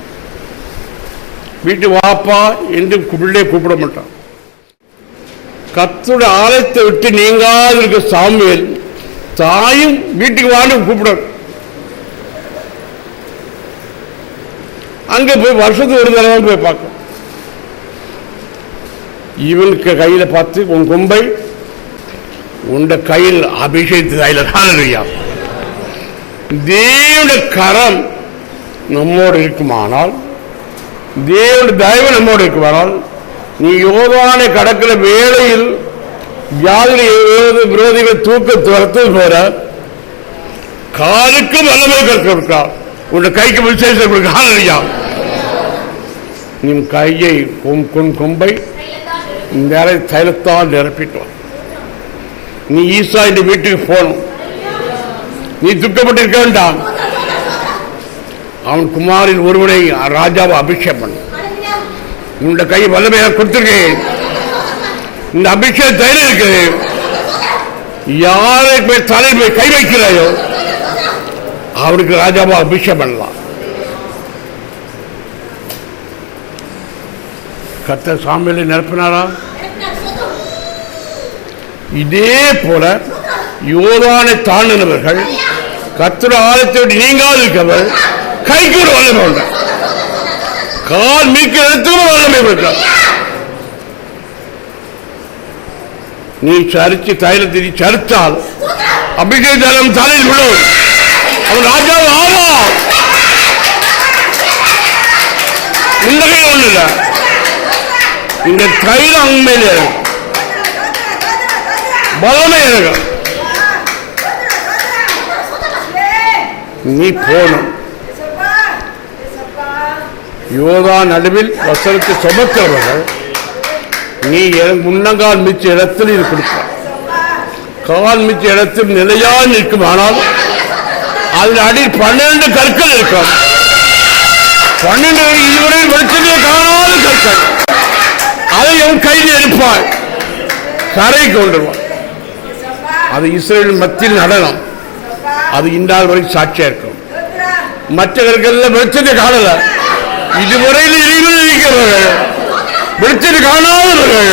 வீட்டு வாப்பா என்று பிள்ளை கூப்பிட மாட்டான். கர்த்தருடைய ஆலயத்தை விட்டு நீங்காது இருக்க சாமுவேல் தாயும் வீட்டுக்கு வான்னு கூப்பிட. அங்க போய் வருஷத்துக்கு ஒரு தடவை போய் பார்க்க. இவனுக்கு கையில பார்த்து, உன் கொம்பை உண்ட கையில் அபிஷேகத்து தைலா. தேவனுடைய கரம் நம்மோடு இருக்குமானால், தேவனுடைய தயவு நம்மோடு இருக்குமானால், நீ யோர்தானை கடக்கிற வேளையில் விரோதிகள் தூக்க துரத்து போற காலுக்கு வல்லமை கற்க உன் கைக்கு விசேஷம் கொடுக்க. நீ கையை கொம்பை தைலத்தால் நிரப்பிட்டோம். நீ ஈசா இந்த வீட்டுக்கு போகணும். நீ துக்கப்பட்டிருக்க வேண்டாம். அவன் குமாரின் ஒருவனை ராஜாவை அபிஷேகம் பண்ண. உன்னுடைய கை வல்லமையாக கொடுத்திருக்கேன். இந்த அபிஷேக தைலம் இருக்கு. யாரை தலையில் போய் கை வைக்கிறாயோ அவருக்கு ராஜாவா அபிஷேகம் பண்ணலாம். கர்த்தர் சாமுவேலை நிரப்பினாரா? இதே போல யோர்தானை தாண்டினவர்கள், கர்த்தருடைய ஆலயத்தை விட்டு நீங்காது இருக்கவர் கைக்கு ஒரு வல்லமை உண்டு. கால் மீட்க எடுத்துக்கும் வல்லமை கொடுத்தார். நீ சரிச்சு தைலத்தை சரித்தால் அபிஷேக தைலம் தலையில் விடும். அவன் ராஜாவை ஆவா. இந்த கையில் ஒண்ணு இல்ல, இந்த கையில் அங்மையில பலமே இருக்கு. நீ போனும். யோதா நடுவில் வசனத்தை சுமக்கிறவர்கள், நீ முன்னங்கால் மிச்ச இடத்தில் இது கொடுப்பார். கால் மிச்ச இடத்தில் நிலையா நிற்கும். ஆனால் அதில் அடி 12 கற்கள் இருக்கும். 12 இதுவரை வெளிச்சமே காணாத கற்கள். அதை அவன் கையில் எடுப்பார், கரை கொண்டுருவான். அது இஸ்ரேல் மத்தியில் நடனம். அது இந்நாள் வரை சாட்சியா இருக்கும். மற்ற கற்கள் வெளிச்சத்தை காணல. இதுவரையில் இருக்கிறவர்கள், வெளிச்சத்தை காணாதவர்கள்,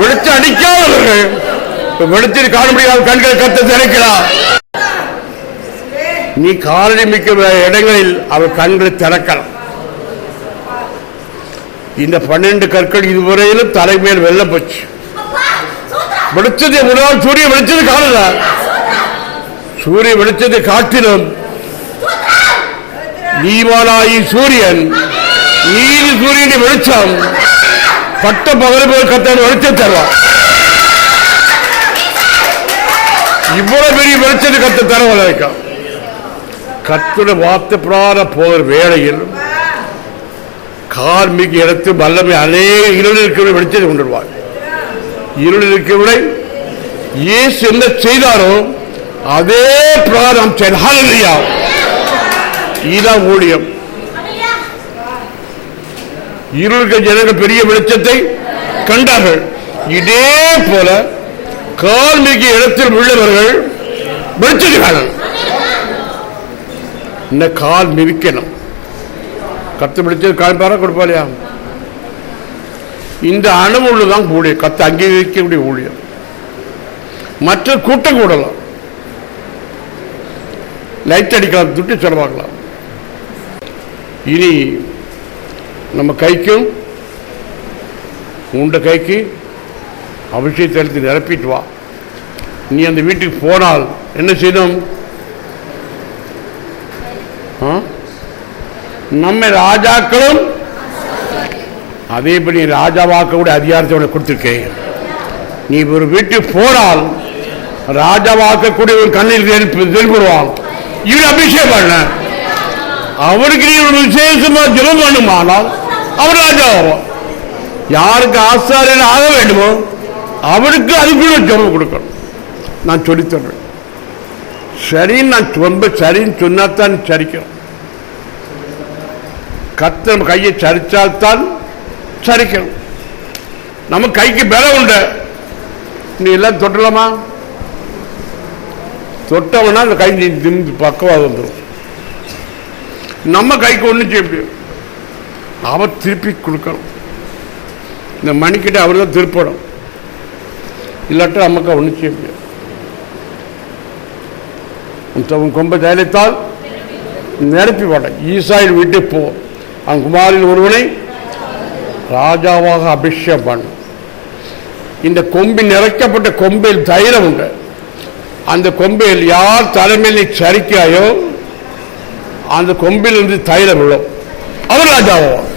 வெளிச்சம் அடிக்காதவர்கள், வெளிச்சத்தை காண முடியாத கண்களை கத்த திறக்கிறார். நீ காலடி மிக்க இடங்களில் அவர் கண்களை திறக்கலாம். இந்த 12 கற்கள் இதுவரையிலும் தலைமையில் வெள்ள போச்சு. வெளிச்சத்தை ஒரு நாள் சூரிய வெளிச்சத்தை காணல. சூரிய வெளிச்சத்தை காட்டிலும் நீவானாயி சூரியன், நீதி சூரியனை வெளிச்சம் பட்ட பகல் போல் கத்த வெளிச்சம் தருவார். இவ்வளவு பெரிய வெளிச்சத்தை கத்த தரவழைக்க கத்துடைய வார்த்தை பிரார போகிற வேளையில் கார்மிக இடத்து வல்லமை அநேக இரவில் இருக்கிற வெளிச்சத்தை கொண்டுருவார். இருள் இருக்கவில்லை. இயேசு என்ன செய்தாரோ அதே பிரகாரம் ஹல்லேலூயா. இதுதான் ஊழியம். இருளுக்கு ஜனங்கள் பெரிய வெளிச்சத்தை கண்டார்கள். இதே போல கால் மிக இடத்தில் உள்ளவர்கள் வெளிச்சம் இந்த கால் மிதிக்கணும். கத்து பிடிச்சது காண்பாரா கொடுப்பா இல்லையா? இந்த அனுபவம் தான் ஊழியம். கத்து அங்கீகரிக்கக்கூடிய ஊழியம். மற்ற கூட்டம் கூடலாம், லைட் அடிக்கலாம், துட்டு செலவாகலாம். இனி நம்ம கைக்கும் உண்ட கைக்கு அபிஷேகத்தை எடுத்து நிரப்பிட்டு வா. நீ அந்த வீட்டுக்கு போனால் என்ன செய்யணும்? நம்ம ராஜாக்களும் அதேபடி ராஜாவாக்கக்கூடிய அதிகாரத்தை உனக்கு கொடுத்துருக்கேன். நீ ஒரு வீட்டுக்கு போனால் ராஜாவாக்கக்கூடிய ஒரு கண்ணில் தென்படுவான். இவன் அபிஷேகம் பண்ண அவருக்கு நீ ஒரு விசேஷமா ஜெபம் பண்ணுமானால் அவர் ராஜாவான். யாருக்கு ஆசாரியன் ஆக வேண்டுமோ அவருக்கு அதுக்குள்ள ஜெபம் கொடுக்கணும். நான் சொல்லித்தர்றேன். சரின்னு நான் ரொம்ப சரின்னு சொன்னாத்தான் சரிக்கணும். கர்த்தர் கையை சரிச்சால்தான் சரிக்கணும். நம்ம கைக்கு பலம் உண்டு. நீ எல்லாம் தொட்டலாமா? தொட்டவனா அந்த கை பக்கவாக வந்துடும். நம்ம கைக்கு ஒன்றும் செய்ய முடியும். அவர் திருப்பி கொடுக்கணும். இந்த மணிக்கிட்ட அவர் தான் திருப்பணும். இல்லாட்டா நமக்கு ஒன்றும் செய்ய முடியாது. உன் கொம்பை தைரியத்தால் நிரப்பி வாட. ஈசாயில் வீட்டு போ. அவன் குமாரில் ஒருவனை ராஜாவாக அபிஷேகம் பண்ண. இந்த கொம்பில் நிறைக்கப்பட்ட கொம்பில் தைலம் உண்டு. அந்த கொம்பில் யார் தலைமையில் நீ சரிக்காயோ அந்த கொம்பில் இருந்து தைலம் விழும். அவர் ராஜாவான்.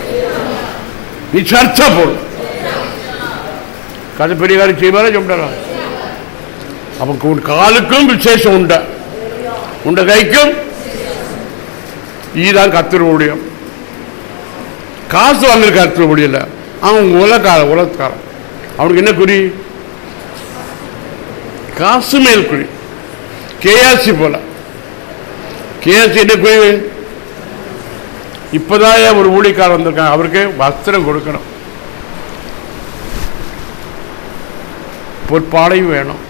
நீ சர்ச்சா போடும். கதை பெரிய காரியம் செய்வாரா சொல்றாங்க. அப்ப காலுக்கும் விசேஷம் உண்டு, உண்ட கைக்கும். இதுதான் கர்த்தர் ஊழியம். காசு வாங்குற கர்த்தர் ஊழியல. அவன் உலகக்காரன். அவனுக்கு என்ன குறி? காசு மேல் குறி. கேஆர்சி போல. கேஆர்சி என்ன குறி? இப்பதான் ஒரு ஊழியக்காரர் வந்திருக்காங்க, அவருக்கு வஸ்திரம் கொடுக்கணும், பொற்பாடையும் வேணும்.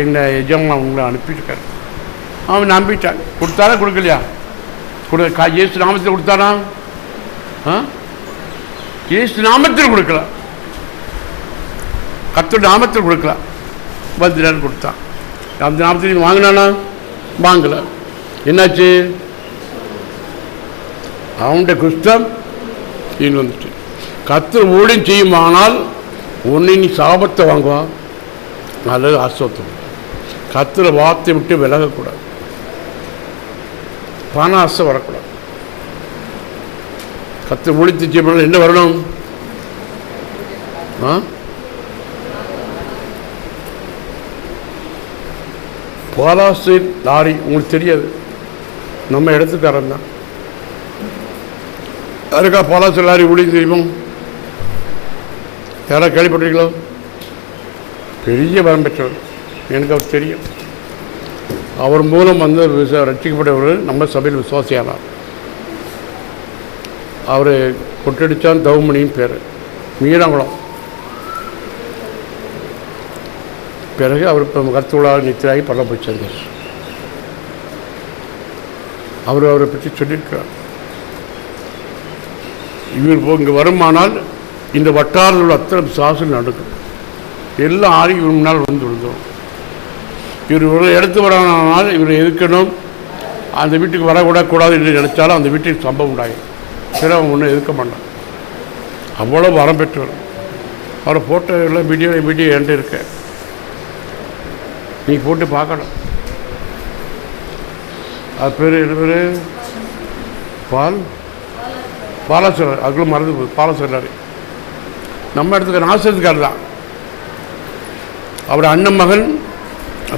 எங்க எஜமான் உங்களை அனுப்பியிருக்காரு. அவன் நம்பிட்டான். கொடுத்தாரா கொடுக்கலையா? இயேசு நாமத்தில் கொடுத்தானா? இயேசு நாமத்தில் கொடுக்கலாம், கர்த்தர் நாமத்தில் கொடுக்கலாம். பத்திரன்னு கொடுத்தான். அந்த நாமத்தில் வாங்கினானா? வாங்கல. என்னாச்சு? அவனுடைய குஷ்டம் இனி வந்துட்டு. கர்த்தர் ஊழியம் செய்யுமானால் ஒன்னு நீ சாபத்தை வாங்குவான், அல்லது ஆசோத்தம். கர்த்தரை வார்த்தை விட்டு விலகக்கூடாது. பண ஆசை வரக்கூடாது. கர்த்தர் ஊழியத்தை செய்யணும். என்ன வரணும்? பாலாசு லாரி உங்களுக்கு தெரியாது, நம்ம இடத்துக்காரன் தான். யாருக்கா பாலாசு லாரி ஊழியம் தெரியுமோ? யாராவது கேள்விப்பட்டிருக்கீங்களோ? பெரிய வரம் பெற்றவர். எனக்கு அவர் தெரியும். அவர் மூலம் வந்து ரட்சிக்கப்பட்டவர் நம்ம சபையில் விசுவாசியானார். அவர் கொட்டடிச்சான் தவமணியின் பேர், மீனாங்குளம். பிறகு அவர் இப்போ கருத்துள்ளாக நித்திராகி பரல போய் சேர்ந்தார். அவரை பற்றி சொல்லியிருக்கிறார். இவர் இங்கே வருமானால் இந்த வட்டாரத்தில் உள்ள அத்தனை சாசனம் நடக்கும். எல்லாம் ஆறி இவர் முன்னால் வந்து விழுந்தோம். இவர் ஒரு இடத்து வரானால் இவர் எதிர்க்கணும், அந்த வீட்டுக்கு வரக்கூடாது என்று நினைச்சாலும் அந்த வீட்டுக்கு சம்பவம் உண்டாகும். சரி, அவன் ஒன்றும் எதிர்க்க மாட்டான். அவ்வளோ வரம் பெற்றவர். அவரை போட்டோ எல்லாம் வீடியோ என்கிட்ட இருக்க, நீ போட்டு பார்க்கணும். அது பேர் என்ன பேர்? பாலாசர். அதுக்குள்ள மறந்து போகுது. பாலாசர் நம்ம இடத்துக்கு நாசத்துக்காரர் தான். அவர் அண்ணன் மகன்,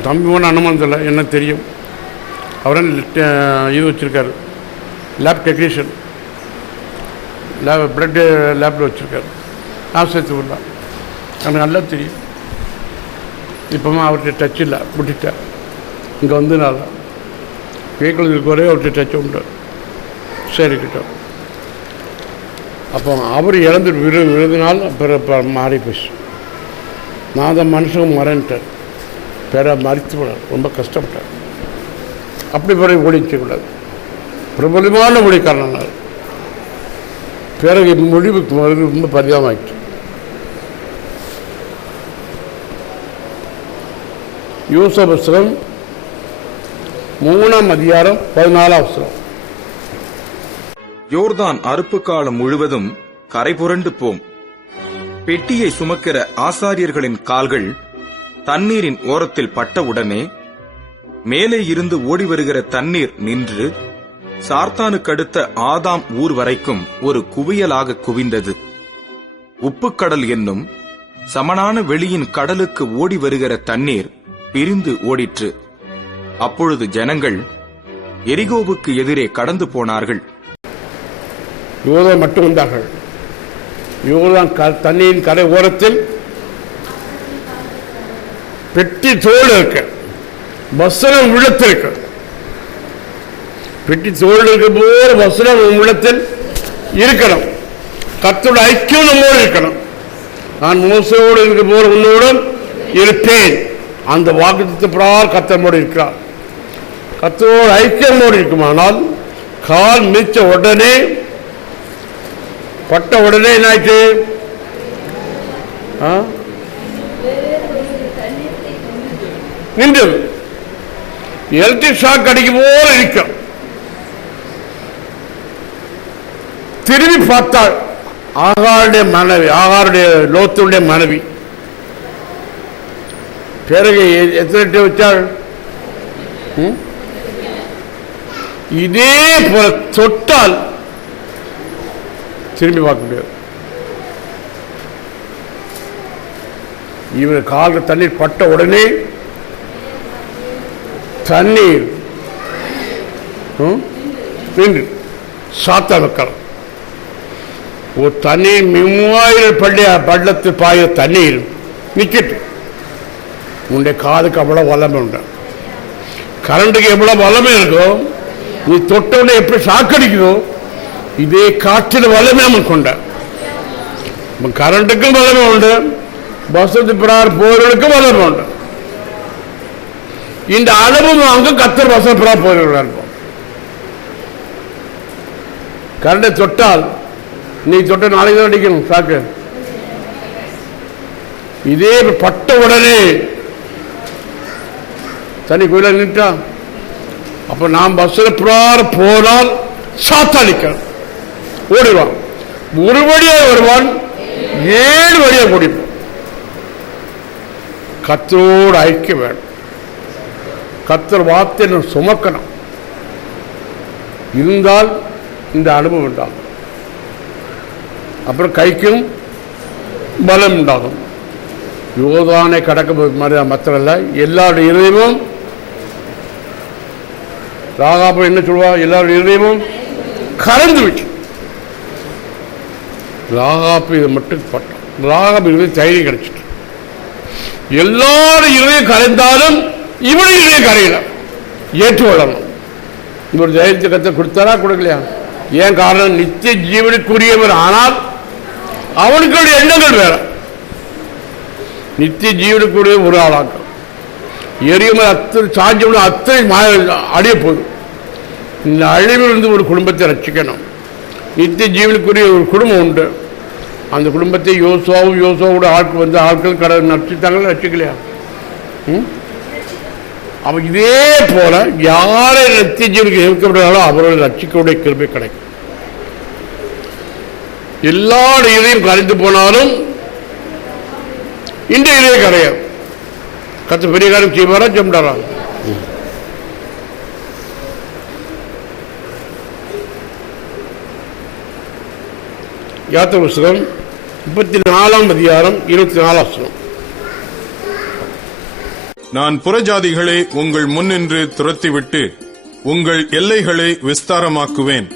தம்பி மகன் அண்ணன் தெரியல, என்ன தெரியும். அவரை இது வச்சுருக்காரு, லேப் டெக்னீஷியன், பிளட் லேப்பில் வச்சுருக்காரு. நாசத்து ஊரில் எனக்கு நல்லா தெரியும். இப்போமா அவர்கிட்ட டச் இல்லை, விட்டுட்டேன். இங்கே வந்து நான் கேட்கறதுக்கு ஒரே அவர்கிட்ட டச் உண்டு. சரி கிட்டோம். அப்போ அவர் இழந்துட்டு விருதுனால் பிற மாறி போச்சு. நான் தான் மனுஷன் மறந்துட்டேன், பிற மறித்து விடாது, ரொம்ப கஷ்டப்பட்டேன். அப்படி பிறகு ஒழிக்கக்கூடாது. பிரபலமான மொழிக்காரனால் பிறகு முடிவுக்கு ரொம்ப பரிதாபமாயிடுச்சு. யோசேப்பு புஸ்தகம் 3ஆம் அதிகாரம் 14ஆம் வசனம். யோர்தான் அறுப்பு காலம் முழுவதும் கரை புரண்டு போம். பெட்டியை சுமக்கிற ஆசாரியர்களின் கால்கள் தண்ணீரின் ஓரத்தில் பட்டவுடனே மேலே இருந்து ஓடி வருகிற தண்ணீர் நின்று சார்த்தானுக்கடுத்த ஆதாம் ஊர் வரைக்கும் ஒரு குவியலாக குவிந்தது. உப்புக்கடல் என்னும் சமனான வெளியின் கடலுக்கு ஓடி வருகிற தண்ணீர் பிரிந்து ஓடிற்று. அப்பொழுது ஜனங்கள் எரிகோவுக்கு எதிரே கடந்து போனார்கள். யோர்தான் மட்டும் வந்தார்கள். யோர்தான் தண்ணீரின் கரை ஓரத்தில் பெட்டி தோல் இருக்க, வசனம் உள்ளத்திற்கு. பெட்டி தோல் இருக்க போது வசனம் உள்ளத்தில் இருக்கணும். கர்த்தருடைய ஐக்கியம் நம்மோடு இருக்கணும். நான் மோசையோடு இருக்க போது உன்னோடும் இருப்பேன். அந்த வாக்குத்தத்த பிரகாரம் கர்த்தரோடு இருக்கிறார். கர்த்தரோடு ஐக்கியமோடு இருக்குமானால் கால் மிதிச்ச உடனே பட்ட உடனே என்ன ஆயிட்டு? நின்றது. எலக்ட்ரிக் ஷாக் அடிக்கும் போல இருக்கும். திரும்பி பார்த்தாள் ஆகாருடைய மனைவி, ஆகாருடைய லோத்துடைய மனைவி. பிறகு எத்தனை வச்சாள்? இதே போல தொட்டால் திரும்பி பார்க்க முடியாது. இவர் காலில் தண்ணீர் பட்ட உடனே தண்ணீர் நின்று சாத்தா வைக்கலாம். ஒரு தண்ணீர் 3000 பள்ளத்தில் பாய தண்ணீர் நிக்கட்டு. உன்னுடைய காதுக்கு அவ்வளவு வல்லமை உண்டு. கரண்ட்டுக்கு எவ்வளவு வல்லமை இருக்கோ, நீ தொட்டவுடனே எப்படி சாக்கடிக்குதோ இதே காற்றில் வல்லமை அவன் கொண்ட. கரண்ட்டுக்கும் வல்லமை உண்டு, வசதி பிரார் போர்களுக்கும் வல்லமை உண்டு. இந்த அனுபவம் அங்கு கர்த்தர் வசதி பிரார் போர்கள். கரண்டை தொட்டால் நீ தொட்ட நாளைக்கு தான் அடிக்கணும் சாக்கு. இதே பட்ட உடனே தனி கோயில நின்றா. அப்ப நாம் வசதி பிரார் போனால் சாத்தாளிக்க ஓடுவான். ஒரு வழியாக வருவான், 7 வழியாக ஓடிப்பான். கர்த்தரோடு ஐக்கிய வேண்டும். கர்த்தர் வார்த்தை சுமக்கணும். இருந்தால் இந்த அனுபவம் உண்டாகும். அப்புறம் கைக்கும் பலம் உண்டாகும். யோர்தானை கடக்க மாத்திரல்ல, எல்லாருடைய இதயமும் ராகாபு என்ன சொல்வா, எல்லாருடைய இதயமும் கலந்து விட்டு. ராகாபு இதை மட்டும் பட்டான். ராகாபு இருதயம் தைரியம் கிடைச்சிட்டு. எல்லாரும் இதயம் கரைந்தாலும் இவனும் இதயம் கரையில ஏற்றுக்கொள்ளணும். இவர் தைரியத்தை கத்த கொடுத்தாரா கொடுக்கலையா? ஏன் காரணம்? நித்திய ஜீவனுக்குரியவர். ஆனால் அவனுக்குடைய எண்ணங்கள் வேற. நித்திய ஜீவனுக்குரிய ஒரு ஆளாக்கம் எரியுமே அத்தனை சாஞ்சி அத்தனை அழிய போதும். இந்த அழிவிலிருந்து ஒரு குடும்பத்தை ரட்சிக்கணும். நித்திய ஜீவனுக்குரிய ஒரு குடும்பம் உண்டு. அந்த குடும்பத்தை யோசுவாவோட ஆட்கள் வந்து ஆட்கள் கடவுள் நடிச்சுட்டாங்களா, ரட்சிக்கலையா? அவ இதே போல யாரை நித்திய ஜீவனுக்கு இருக்கப்பட்டாலோ அவர்கள் ரட்சிக்கக்கூடிய கிருபை கிடைக்கும். எல்லா இதையும் கரைந்து போனாலும் இந்த இதே கரையாது. கத்த பெரிய காரியம் செய்வாரா செம்டாரா? யாத்திரை புஸ்தகம் 34ஆம் அதிகாரம் 24ஆம் வசனம். நான் புறஜாதிகளை உங்கள் முன்னின்று துரத்திவிட்டு உங்கள் எல்லைகளை விஸ்தாரமாக்குவேன்.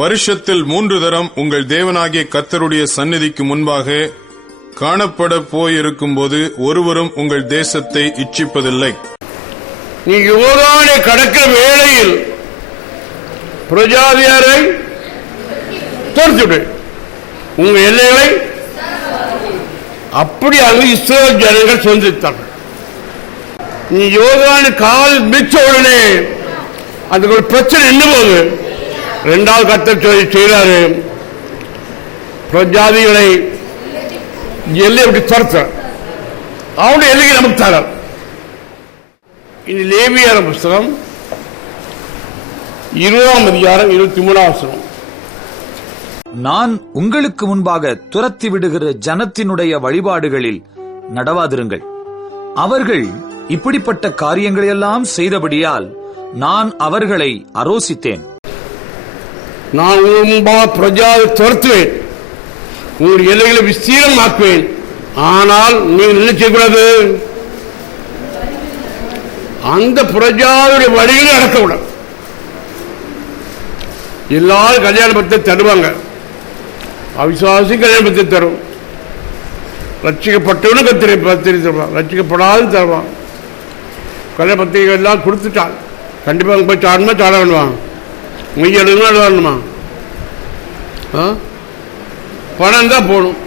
வருஷத்தில் 3 தரம் உங்கள் தேவனாகிய கர்த்தருடைய சந்நிதிக்கு முன்பாக காணப்பட போயிருக்கும்போது ஒருவரும் உங்கள் தேசத்தை இச்சிப்பதில்லை. நீ யோர்தானை கடக்கிற வேளையில் புறஜாதியாரை துரத்திவிடு, உங்க எல்லைகளை. அப்படி அங்கு இஸ்ரவேல் ஜனங்கள் சொந்தித்தார்கள். நீ யோர்தானை கால் மிச்ச உடனே அதுக்கு ஒரு பிரச்சனை என்ன போகுது. இரண்டாவது கர்த்தர் செய்கிறாரு, புறஜாதிகளை எல்லை விட்டு துரத்த அவனுடைய எல்லையை நமக்கு தரார். இது லேவியர புஸ்தகம் 20ஆம் அதிகாரம் 23ஆம் வசனம். நான் உங்களுக்கு முன்பாக துரத்தி விடுகிற ஜனத்தினுடைய வழிபாடுகளில் நடவாதிருங்கள். அவர்கள் இப்படிப்பட்ட காரியங்களையெல்லாம் செய்தபடியால் நான் அவர்களை அரோசித்தேன். நான் உங்கள் முன்பாக பிரஜாவை துரத்துவேன், உங்கள் எல்லைகளை விஸ்தீரமாக்குவேன். ஆனால் நீங்கள் என்ன செய்யக்கூடாது, அந்த பிரஜாவுடைய வழிகளை நடக்கக்கூடாது. எல்லாரும் கல்யாண பத்திரை தருவாங்க, அவிசுவாசி கல்யாண பத்திரை தரும், ரட்சிக்கப்பட்டவனும் பத்திரை தருவான், ரட்சிக்கப்படாது தருவான். கல்யாண பத்திரிகை எல்லாம் கொடுத்துட்டான், கண்டிப்பாக அங்கே போய் சாடணுமா சாட வேணுவான், மெய் எழுதுனா எழுதணுமா, பணம் தான் போகணும்,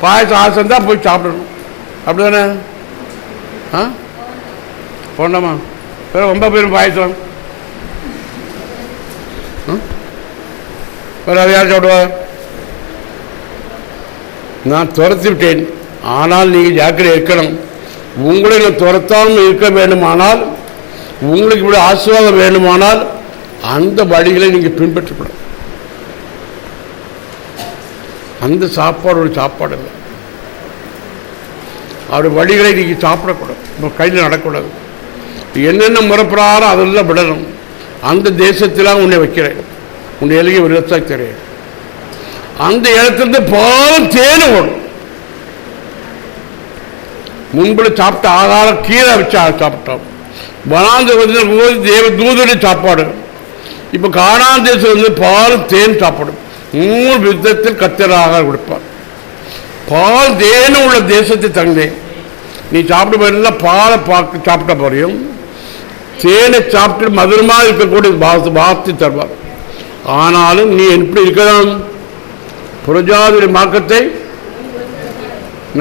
பாயசம் ஆசை தான் போய் சாப்பிடணும், அப்படி தானே? போண்டாமா வேற ரொம்ப பேரும் பாயசம் வேற அதை யார் சாப்பிடுவா? நான் துரத்தி விட்டேன், ஆனால் நீங்கள் ஜாக்கிரதை இருக்கணும். உங்களை நான் துரத்தாமல் இருக்க வேண்டுமானால், உங்களுக்கு இப்படி ஆசீர்வாதம் வேண்டுமானால் அந்த வழிகளை நீங்கள் பின்பற்றக்கூடாது. அந்த சாப்பாடு ஒரு சாப்பாடு இல்லை, அவருடைய வழிகளை நீங்கள் சாப்பிடக்கூடாது, கையில் நடக்கூடாது. என்னென்ன முறைப்படாரோ அதெல்லாம் விடணும். அந்த தேசத்தில் உன்னை வைக்கிறேன், உன்னை எல்லையை விருத்தாக்கி தரேன். அந்த இடத்துல பாலும் தேனு ஓடும். முன்பு சாப்பிட்ட ஆகாரம் கீரை வச்சு சாப்பிட்டோம். வனாந்தரத்தில் போது தேவ தூதனுடைய சாப்பாடு. இப்போ கானான் தேசம் வந்து பால் தேன் சாப்பிடும். 3 விதத்தில் கர்த்தர் ஆகாரம் கொடுப்பார். பால் தேனும் உள்ள தேசத்தை தந்தேன். நீ சாப்பிட போறீங்களா, பாலை சாப்பிட்ட போறியும், தேனை சாப்பிட்டு மதுரமாக இருக்கக்கூடிய வார்த்தை தருவார். ஆனாலும் நீ எப்படி இருக்கலாம், புறஜாதியுடைய மார்க்கத்தை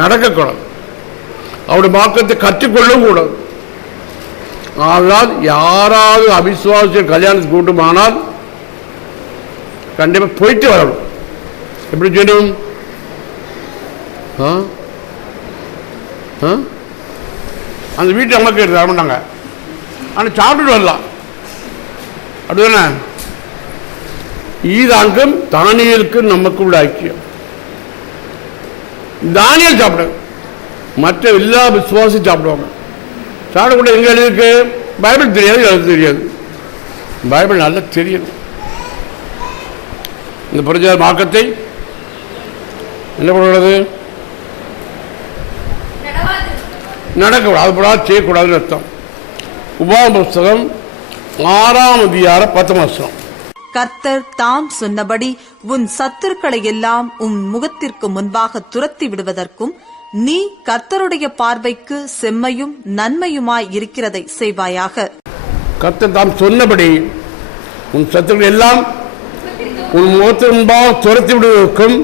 நடக்கக்கூடாது, அவருடைய மார்க்கத்தை கற்றுக்கொள்ளவும் கூடாது. ஆனால் யாராவது அவிசுவாசிய கல்யாணத்துக்கு கூட்டுமானால் கண்டிப்பாக போயிட்டு வரணும். எப்படி செய்யணும்? அந்த வீட்டை நமக்கு தர மாட்டாங்க, ஆனால் சாப்பிட்டுட்டு வரலாம், அப்படிதானே? ஈதாங்கும் தானியலுக்கும் நமக்கு உள்ள ஐக்கியம். தானியல் சாப்பிட, மற்ற எல்லா விசுவாசம் சாப்பிடுவாங்க. சாப்பிடக்கூட எங்க எழுதிருக்கு? பைபிள் தெரியாது, எழுத தெரியாது. பைபிள் நல்லா தெரியணும். இந்த புறஜாதி மார்க்கத்தை என்ன பண்ணக்கூடாது, நடக்கக்கூடாது, அதுபடாது செய்யக்கூடாதுன்னு அர்த்தம். உபாகம புஸ்தகம் 6ஆம் அதிகாரம் 10ஆம் வசனம். கர்த்தர் தாம் சொன்னபடி உன் சத்துருக்களை எல்லாம் உன் முகத்திற்கு முன்பாக துரத்தி விடுவதற்கும் நீ கர்த்தருடைய பார்வைக்கு செம்மையும் நன்மையுமாய் இருக்கிறதை செய்வாயாக. கர்த்தர் தாம் சொன்னபடி உன் சத்துருக்கள் எல்லாம் உன் முகத்திற்கு முன்பாக துரத்தி விடுவதற்கும்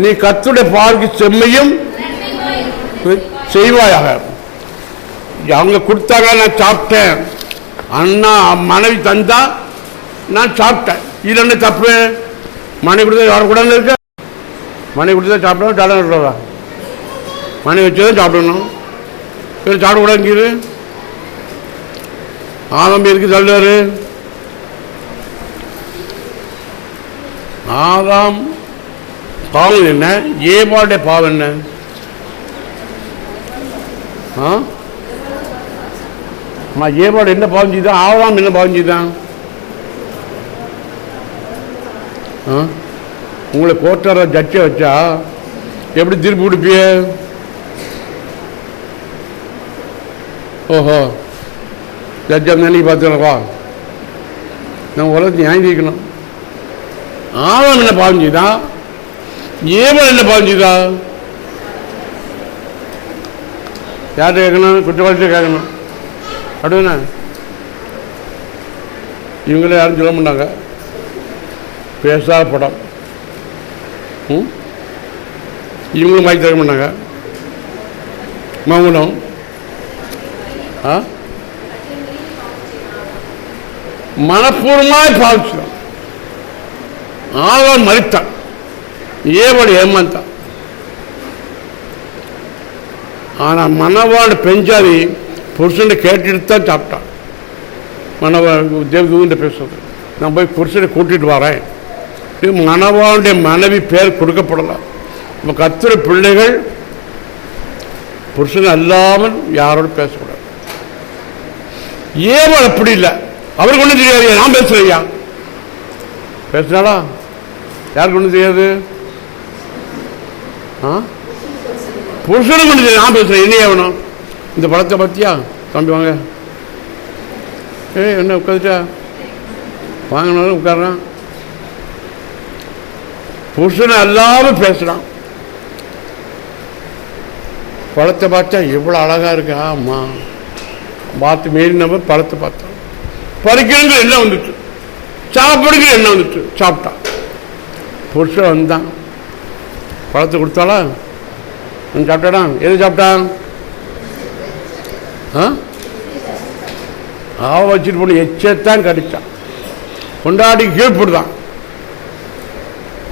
நீ கர்த்தருடைய பார்வைக்கு செம்மையும் செய்வாயாக. அவங்க கொடுத்தாங்க, நான் சாப்பிட்டேன். அண்ணா மனைவி தந்தா நான் சாப்பிட்டேன், இது என்ன தப்பு? மனைவி கொடுத்தா வரக்கூடாது இருக்க, மனைவி கொடுத்தா சாப்பிடணும், சாப்பிட விட்டுறதா? மனைவி வச்சுதான் சாப்பிடணும், சாப்பிடக்கூடாது. ஆதம் எதுக்கு தள்ளுவாரு? ஆதாம் பாவம் என்ன, ஏவாளுடைய பாவம் என்ன? ஏவாடு என்ன பாவம் செய்தான், ஆதாம் என்ன பாவம் செய்தான்? உங்களை கோட்டார ஜட்ஜை வச்சா எப்படி திருப்பி கொடுப்பிய? ஓஹோ, ஜட்ஜா நீ பார்த்துக்கலப்பா, நம்ம உலகத்தை நியாயம் தீர்க்கணும். ஆதாம் என்ன பாவம் செய்தான்? ஏவல் என்ன பாஞ்சுதா? யார்கிட்ட கேட்கணும்? குற்றவாளிகிட்ட கேட்கணும். அப்படின்னா இவங்கள யாரும் சொல்ல மாட்டாங்க. பேசாத படம். இவங்களும் வாங்கி தர மாட்டாங்க. மௌனம். மனப்பூர்வமாய் பாவிச்சான். ஆவான் மறித்தான். ஏவல் ஏமாந்தான். ஆனா மனவாடு பெஞ்சாதி புருஷனை கேட்டுட்டு தான் சாப்பிட்டான். தேவதூண்ட பேசுறது, நான் போய் புருஷனை கூட்டிட்டு வரேன். மனவாளுடைய மனைவி பேர் கொடுக்கப்படலாம். நம்ம கத்துற பிள்ளைகள் புருஷன் அல்லாமல் யாரோடு பேசக்கூடாது. ஏவல் அப்படி இல்லை. அவருக்கு ஒன்றும் தெரியாது. நான் பேசுறையா பேசினாடா யாருக்கு ஒன்றும் தெரியாது. புருஷனுக்கு ஒன்று தெரியாது. நான் பேசுறேன். என்ன ஆகணும்? இந்த படத்தை பத்தியா தம்பி வாங்க. என்ன உட்காந்துட்டா வாங்கினாலும் உட்காரான். புருஷனை அல்லாம பேசுறான். படத்தை பார்த்தா எவ்வளவு அழகா இருக்கா. அம்மா பார்த்து மீறினவ படத்தை பார்த்தோம். பறிக்கணுங்கிற என்ன வந்துட்டு, சாப்பிடுங்கிற என்ன வந்துட்டு சாப்பிட்டான். புருஷன் வந்தான், பழத்தை கொடுத்தாளா சாப்பிட்டாடா. எது சாப்பிட்டான்? ஆவ வச்சுட்டு போன எச்சத்தான் கடிச்சான். கொண்டாடி கீழ்படுதான்.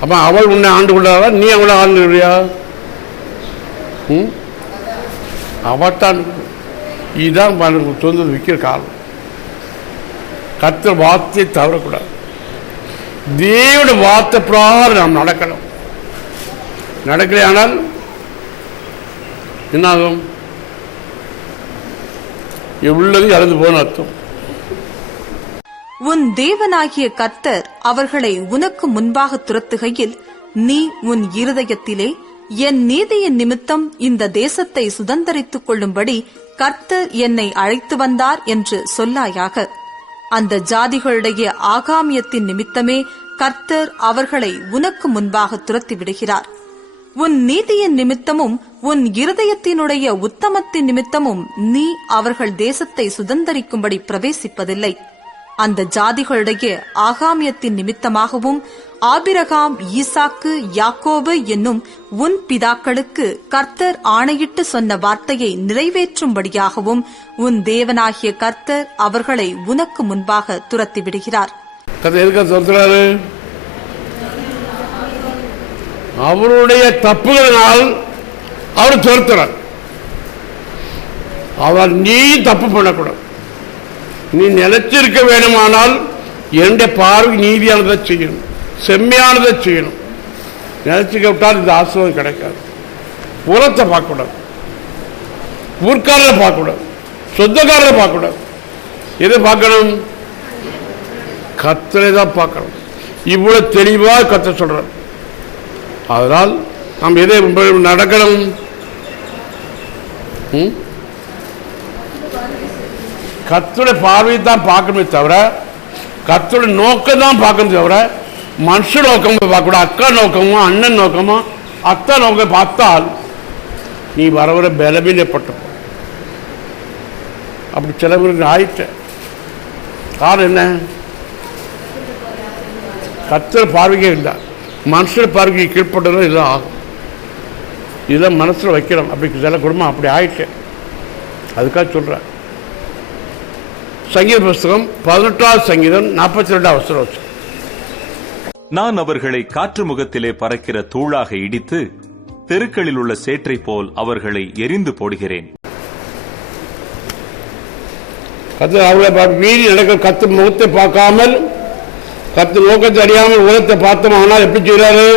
அப்ப அவள் உன்னை ஆண்டு கொண்டாடா, நீ அவளை ஆண்டுறியா? அவத்தான். இதுதான் சொந்தது விற்கிற காலம். கர்த்தர் வார்த்தையை தவறக்கூடாது. தேவனுடைய வார்த்தை பிரகாரம் நாம் நடக்கணும். நடக்கலையானால் என்னாகும்? உள்ளது இறந்து போன அர்த்தம். உன் தேவனாகிய கர்த்தர் அவர்களை உனக்கு முன்பாக துரத்துகையில் நீ உன் இருதயத்திலே என் நீதியின் நிமித்தம் இந்த தேசத்தை சுதந்தரித்துக் கொள்ளும்படி கர்த்தர் என்னை அழைத்து வந்தார் என்று சொல்லாயாக. அந்த ஜாதிகளுடைய ஆகாமியத்தின் நிமித்தமே கர்த்தர் அவர்களை உனக்கு முன்பாக துரத்தி விடுகிறார். உன் நீதியின் நிமித்தமும் உன் இருதயத்தினுடைய உத்தமத்தின் நிமித்தமும் நீ அவர்கள் தேசத்தை சுதந்தரிக்கும்படி பிரவேசிப்பதில்லை. அந்த ஜாதிகளுடைய ஆகாமியத்தின் நிமித்தமாகவும் ஆபிரகாம், ஈசாக்கு, யாக்கோபு என்னும் உன் பிதாக்களுக்கு கர்த்தர் ஆணையிட்டு சொன்ன வார்த்தையை நிறைவேற்றும்படியாகவும் உன் தேவனாகிய கர்த்தர் அவர்களை உனக்கு முன்பாக துரத்தி விடுகிறார். அவருடைய தப்புகளினால் அவர் துரத்துறார். அவர் நீ தப்பு பண்ணக்கூடாது. நீ நிலைச்சிருக்க வேணுமானால் என்னுடைய பார்வை நீதியானதை செய்யணும், செம்மையானதை செய்யணும். நிலைச்சிக்க விட்டால் இந்த ஆசீர்வாதம் கிடைக்காது. உரத்தை பார்க்கக்கூடாது, ஊர்க்காரரை பார்க்கக்கூடாது, சொந்தக்காரரை பார்க்கக்கூடாது. எதை பார்க்கணும்? கர்த்தரை தான் பார்க்கணும். இவ்வளவு தெளிவாக கர்த்தர் சொல்றார். அதனால் நாம் எதை நடக்கணும்? கர்த்தருடைய பார்வையை தான் பார்க்கணுமே தவிர, கர்த்தருடைய நோக்கம் தான் பார்க்கணும் தவிர மனுஷ நோக்கம் பார்க்கக்கூடாது. அக்கா நோக்கமோ அண்ணன் நோக்கமோ அத்தா நோக்கம் பார்த்தால் நீ வர வர பலவீனப்பட்ட. அப்படி சில பேருக்கு ஆயிட்ட. காரணம் என்ன? கர்த்தர் பார்வைக்கே இல்லை, மனுஷன் பார்வைக்கு கீழ்பட்டதும் இதெல்லாம் ஆகும். இதெல்லாம் மனசில் வைக்கிறோம். அப்படி சில குடும்பம் அப்படி ஆயிட்டேன். அதுக்காக சொல்கிறேன். சங்கீத புஸ்தகம் 18வது சங்கீதம் 42வது வசனம். நான் அவர்களை காற்று முகத்திலே பறக்கிற தூளாக இடித்து தெருக்களில் உள்ள சேற்றை போல் அவர்களை எரிந்து போடுகிறேன். கர்த்தர் அவர்களை மீறி நடக்க கத்து முகத்தை பார்க்காமல், கத்து நோக்கத்தை அறியாமல் உலகத்தை பார்த்தோம். ஆனால் எப்படி செய்யறாரு?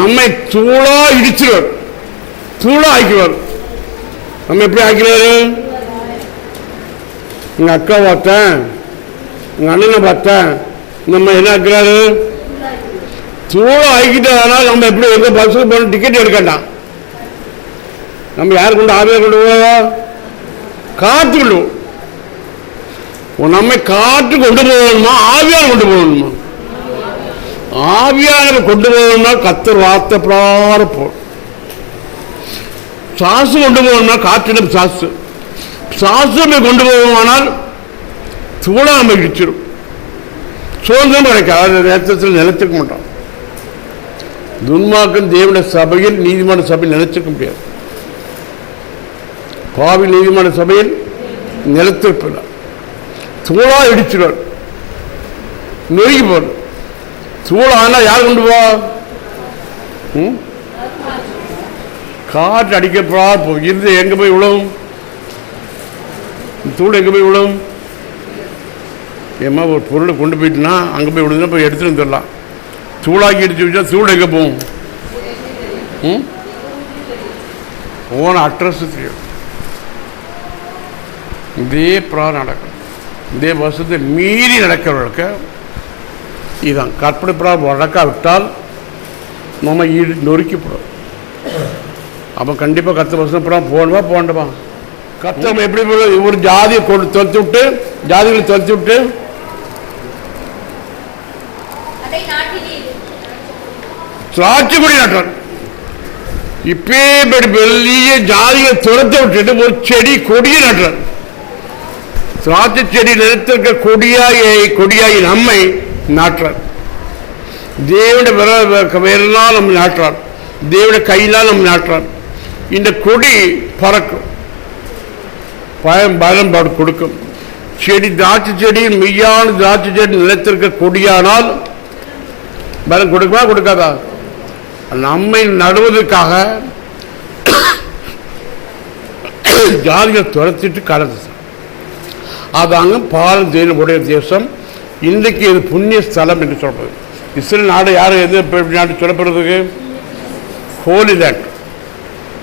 நம்மை தூளா இடிச்சிருவார், தூளா ஆக்கிடுவார். நம்ம எப்படி ஆக்கிறாரு? எங்க அக்கா பார்த்தேன், எங்க அண்ணனை பார்த்தேன், நம்ம என்ன ஆக்கிறாரு? தூளா ஆக்கிட்டதுனால நம்ம எப்படி எங்க பஸ்ஸுக்கு போன டிக்கெட் எடுக்கட்டான். நம்ம யாரு கொண்டு ஆவியார் கொண்டு போவோம்? காத்து கொண்டு போவோம். நம்மை காற்று கொண்டு போகணுமா, ஆவியார் கொண்டு போகணுமா? ஆவியானவர் கொண்டு போகணும்னா கர்த்தர் வார்த்தை பிரகாரம் போ. சாசு கொண்டு போகணும்னா காற்றிடம் சாசு கொண்டு போவோமானால் தூளாமை இடிச்சிடும். சுதந்திரம் கிடைக்காது. நேரத்தில் நிலைச்சிருக்க மாட்டோம். துன்மார்க்கன் தேவனுடைய சபையில் நீதிமான சபையில் நிலைச்சிருக்க முடியாது. பாவி நீதிமான சபையில் நிலைத்திருப்பார். தூளா இடிச்சிடுவார், நெருங்கி போற. தூளானா யார் கொண்டு போ? காற்று அடிக்கப்படா இருந்து எங்க போய் விழும்? தூள் எங்க போய் விழும்? ஏமா ஒரு பொருளை கொண்டு போயிட்டுனா அங்கே போய் விழுதுன்னா போய் எடுத்துட்டு வந்துடலாம். தூளாக்கி அடிச்சு வச்சா தூள் எங்கே போகும்? போன அட்ரஸ் தெரியும். இதே பிராரம் நடக்கும். இதே வருஷத்தை மீறி நடக்கிறவர்களுக்கு இதுதான் கற்பனை பிராரம் நடக்காவிட்டால் நம்ம நொறுக்கிப்படும். அப்போ கண்டிப்பாக 10 வருஷம் பிராரம் போகணுமா? கத்தம் எப்படி ஒரு ஜாதியை கொண்டு தொலைத்து விட்டு, ஜாதிகளை தொலைத்து விட்டு திராட்சை கொடி நட்டார். இப்படி பெரிய ஜாதிகளை துரத்தை விட்டுட்டு ஒரு செடி கொடியை நட்டார். திராட்சை செடி நிலத்திற்க கொடியாகி நம்மை நாட்டார். தேவனுடைய விரலால் நம்ம நாட்டார். தேவனுடைய கையினால் நம்ம நாட்டார். இந்த கொடி பறக்கும், பலம் கொடுக்கும். செடி திராட்சை செடி மெய்யான திராட்சை செடி நிலத்திற்க கொடியானால் பலம் கொடுக்குமா கொடுக்காதா? நம்மை நடுவதற்காக ஜாதிகள் துரத்திட்டு கலந்து அதாங்க பால் தேன் உடைய தேசம். இன்றைக்கு இது புண்ணிய ஸ்தலம் என்று சொல்றது. இஸ்ரேல் நாடு யாரு எது நாடு சொல்லப்படுறதுக்கு? ஹோலி லேண்ட்,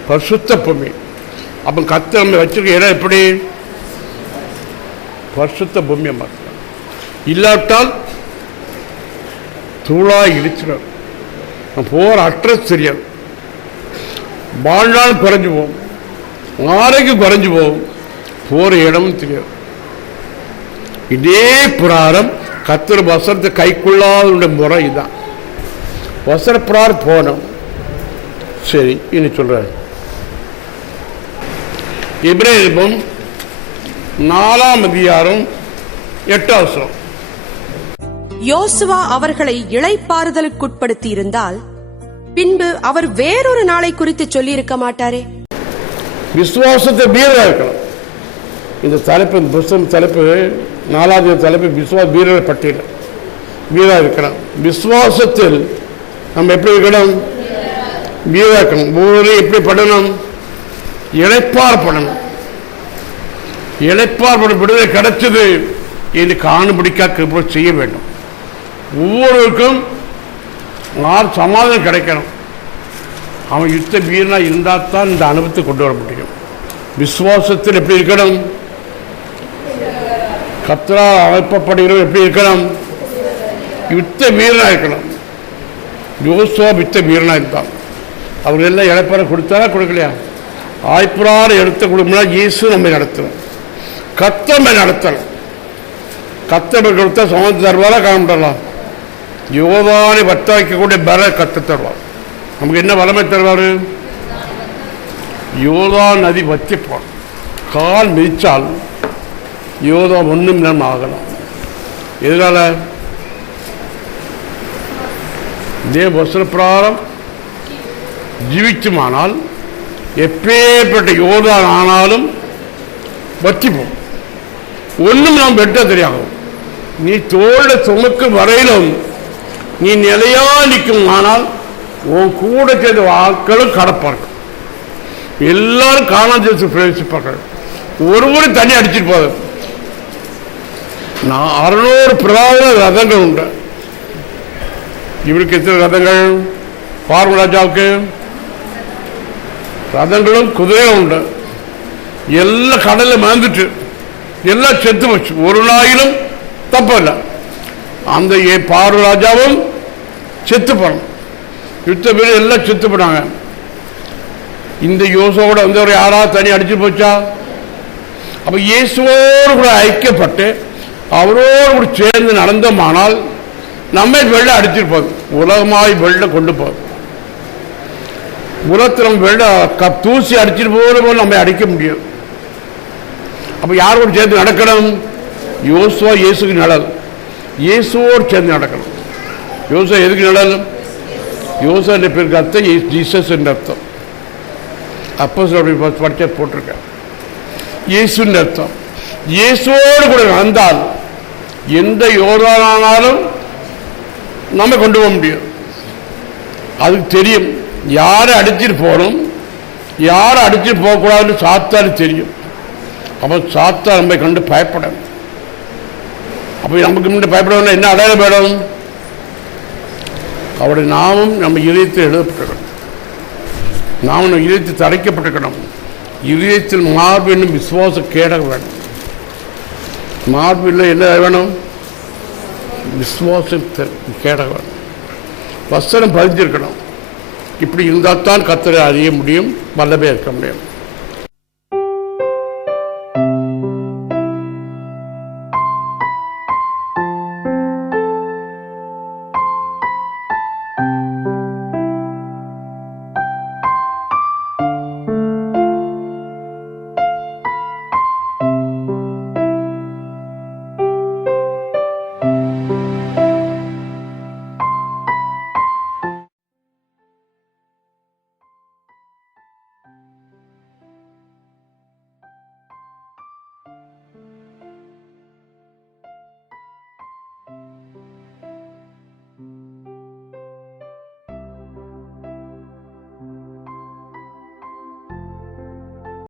பரிசுத்த பூமி. அப்போ கர்த்தர் நம்ம வச்சிருக்க இடம் எப்படி? பரிசுத்த பூமியை மாற்ற இல்லாவிட்டால் தூளாக இடிச்சிடும். போகிற அட்ரஸ் தெரியாது. வாழ்நாள் குறைஞ்சு போகும், ஆரோக்கியம் குறைஞ்சு போகும், போகிற இடமும் தெரியாது. இதே புராரம் கர்த்தர் வசனத்தை கைக்குள்ளாத முறை இதுதான். வசன புராரம் போனோம். சரி, இனி சொல்றேன். எபிரேயர் 4ஆம் அதிகாரம் 8ஆம் வசனம். யோசுவா அவர்களை இளைப்பாறுதலுக்குட்படுத்தி இருந்தால் பின்பு அவர் வேறொரு நாளை குறித்து சொல்லி இருக்க மாட்டாரே. விசுவாசத்தை வீரராக இருக்கலாம். இந்த தலைப்பு, புத்தகம் தலைப்பு 4ஆவது தலைப்பு விசுவாச வீரர் பட்டியல். வீரராக இருக்கலாம். விசுவாசத்தில் நம்ம எப்படி இருக்கணும்? வீரராக இருக்கணும். ஒவ்வொரு எப்படி படணும்? இளைப்பார் படணும். இளைப்பார் படம் விடுதலை கிடைச்சது என்று காணுபடிக்காக செய்ய வேண்டும். ஒவ்வொருவருக்கும் சமாதானம் கிடைக்கணும். அவன் யுத்த வீரனா இருந்தால் தான் இந்த அனுபவத்தை கொண்டு வர முடியும். விசுவாசத்தில் எப்படி இருக்கணும்? கர்த்தரால் அழைக்கப்படுகிறவர் எப்படி இருக்கணும்? யுத்த வீரனா இருக்கணும். யோசுவா யுத்த வீரனா இருந்தான். அவர்கள் எல்லாம் இழைப்பார கொடுத்தாரா கொடுக்கலையா? ஆய்ப்புறார எடுத்த கொடுக்கணும்னா இயேசு நம்மை நடத்தணும். கர்த்தரை நடத்தணும். கர்த்தரை கொடுத்தா சமத்து தருவாரா காணப்படலாம். யோவானை வட்ட வைக்கக்கூடிய பல கத்த தருவார். நமக்கு என்ன வளமை தருவார்? யோதா நதி வத்திப்பான். கால் மிதிச்சால் யோதா 1 நிமிடம் ஆகலாம். எதனால? தேவ வசன பிரகாரம் ஜீவிச்சுமானால் எப்பேற்பட்ட யோதா ஆனாலும் வத்திப்போம். ஒன்றும் நாம் வெட்ட தெரியாது. நீ தோள சுமக்கும் வரையிலும் நீ நிலையா நிற்கும். ஆனால் உன் கூட சேர்ந்த ஆட்களும் கடப்பார்கள். எல்லாரும் காணாத பிரவேசிப்பார்கள். ஒருவரும் தண்ணி அடிச்சுட்டு போதும். 600 பிரதான ரதங்கள் உண்டு. இவருக்கு எத்தனை ரதங்கள்? பார்வன் ராஜாவுக்கு ரதங்களும் குதிரையும் உண்டு. எல்லாம் கடல்ல மறந்துட்டு எல்லாம் செத்து போச்சு. ஒரு நாயிலும் தப்பில்லை. அந்த பார்வன் ராஜாவும் செத்து போனோம். யுத்த வீரர் எல்லாம் செத்து போனாங்க. இந்த யோசுவோட வந்தவர் யாராவது தனி அடிச்சு போச்சா? அப்ப இயேசுவோடு கூட ஐக்கியப்பட்டு அவரோடு கூட சேர்ந்து நடந்தோமானால் நம்மை வெள்ள அடிச்சிட்டு போகுது. உலகமாய் வெள்ள கொண்டு போகுது. உலகத்தில் நம்ம வெள்ள தூசி அடிச்சிட்டு போது நம்ம அடிக்க முடியும். அப்ப யாரோடு சேர்ந்து நடக்கணும்? யோசுவா இயேசுக்கு நிழல். இயேசுவோடு சேர்ந்து நடக்கணும். யோசுவா எதுக்கு நிழல்? யோசுவா என்ற பேருக்கு அர்த்தம் ஜீசஸ் என்ற அர்த்தம். அப்போஸ்தலர் படிச்ச போட்டிருக்கேன். இயேசுன்னு அர்த்தம். இயேசுவோடு கூட நடந்தால் எந்த யோர்தானானாலும் நம்ம கொண்டு போக முடியும். அதுக்கு தெரியும் யாரை அடிச்சிட்டு போகணும், யாரை அடிச்சுட்டு போகக்கூடாதுன்னு சாத்தானு தெரியும். அப்போ சாத்தா நம்மை கண்டு பயப்படணும். அப்போ நமக்கு முன்னாடி பயப்படணும். என்ன அடையாளம் வேணும்? அவருடைய நாமம் நம்ம இதயத்தில் எழுதப்பட்டிருக்கணும். நாம நம்ம இதயத்தில் தடைக்கப்பட்டிருக்கணும். இதயத்தில் மார்பு என்னும் விசுவாச கேடக வேணும். மார்பில் என்ன வேணும்? விசுவாசம் கேடக வேணும். வசனம் பதிஞ்சிருக்கணும். இப்படி இருந்தால் தான் கர்த்தரை அறிய முடியும், வல்லமையாக இருக்க முடியும்.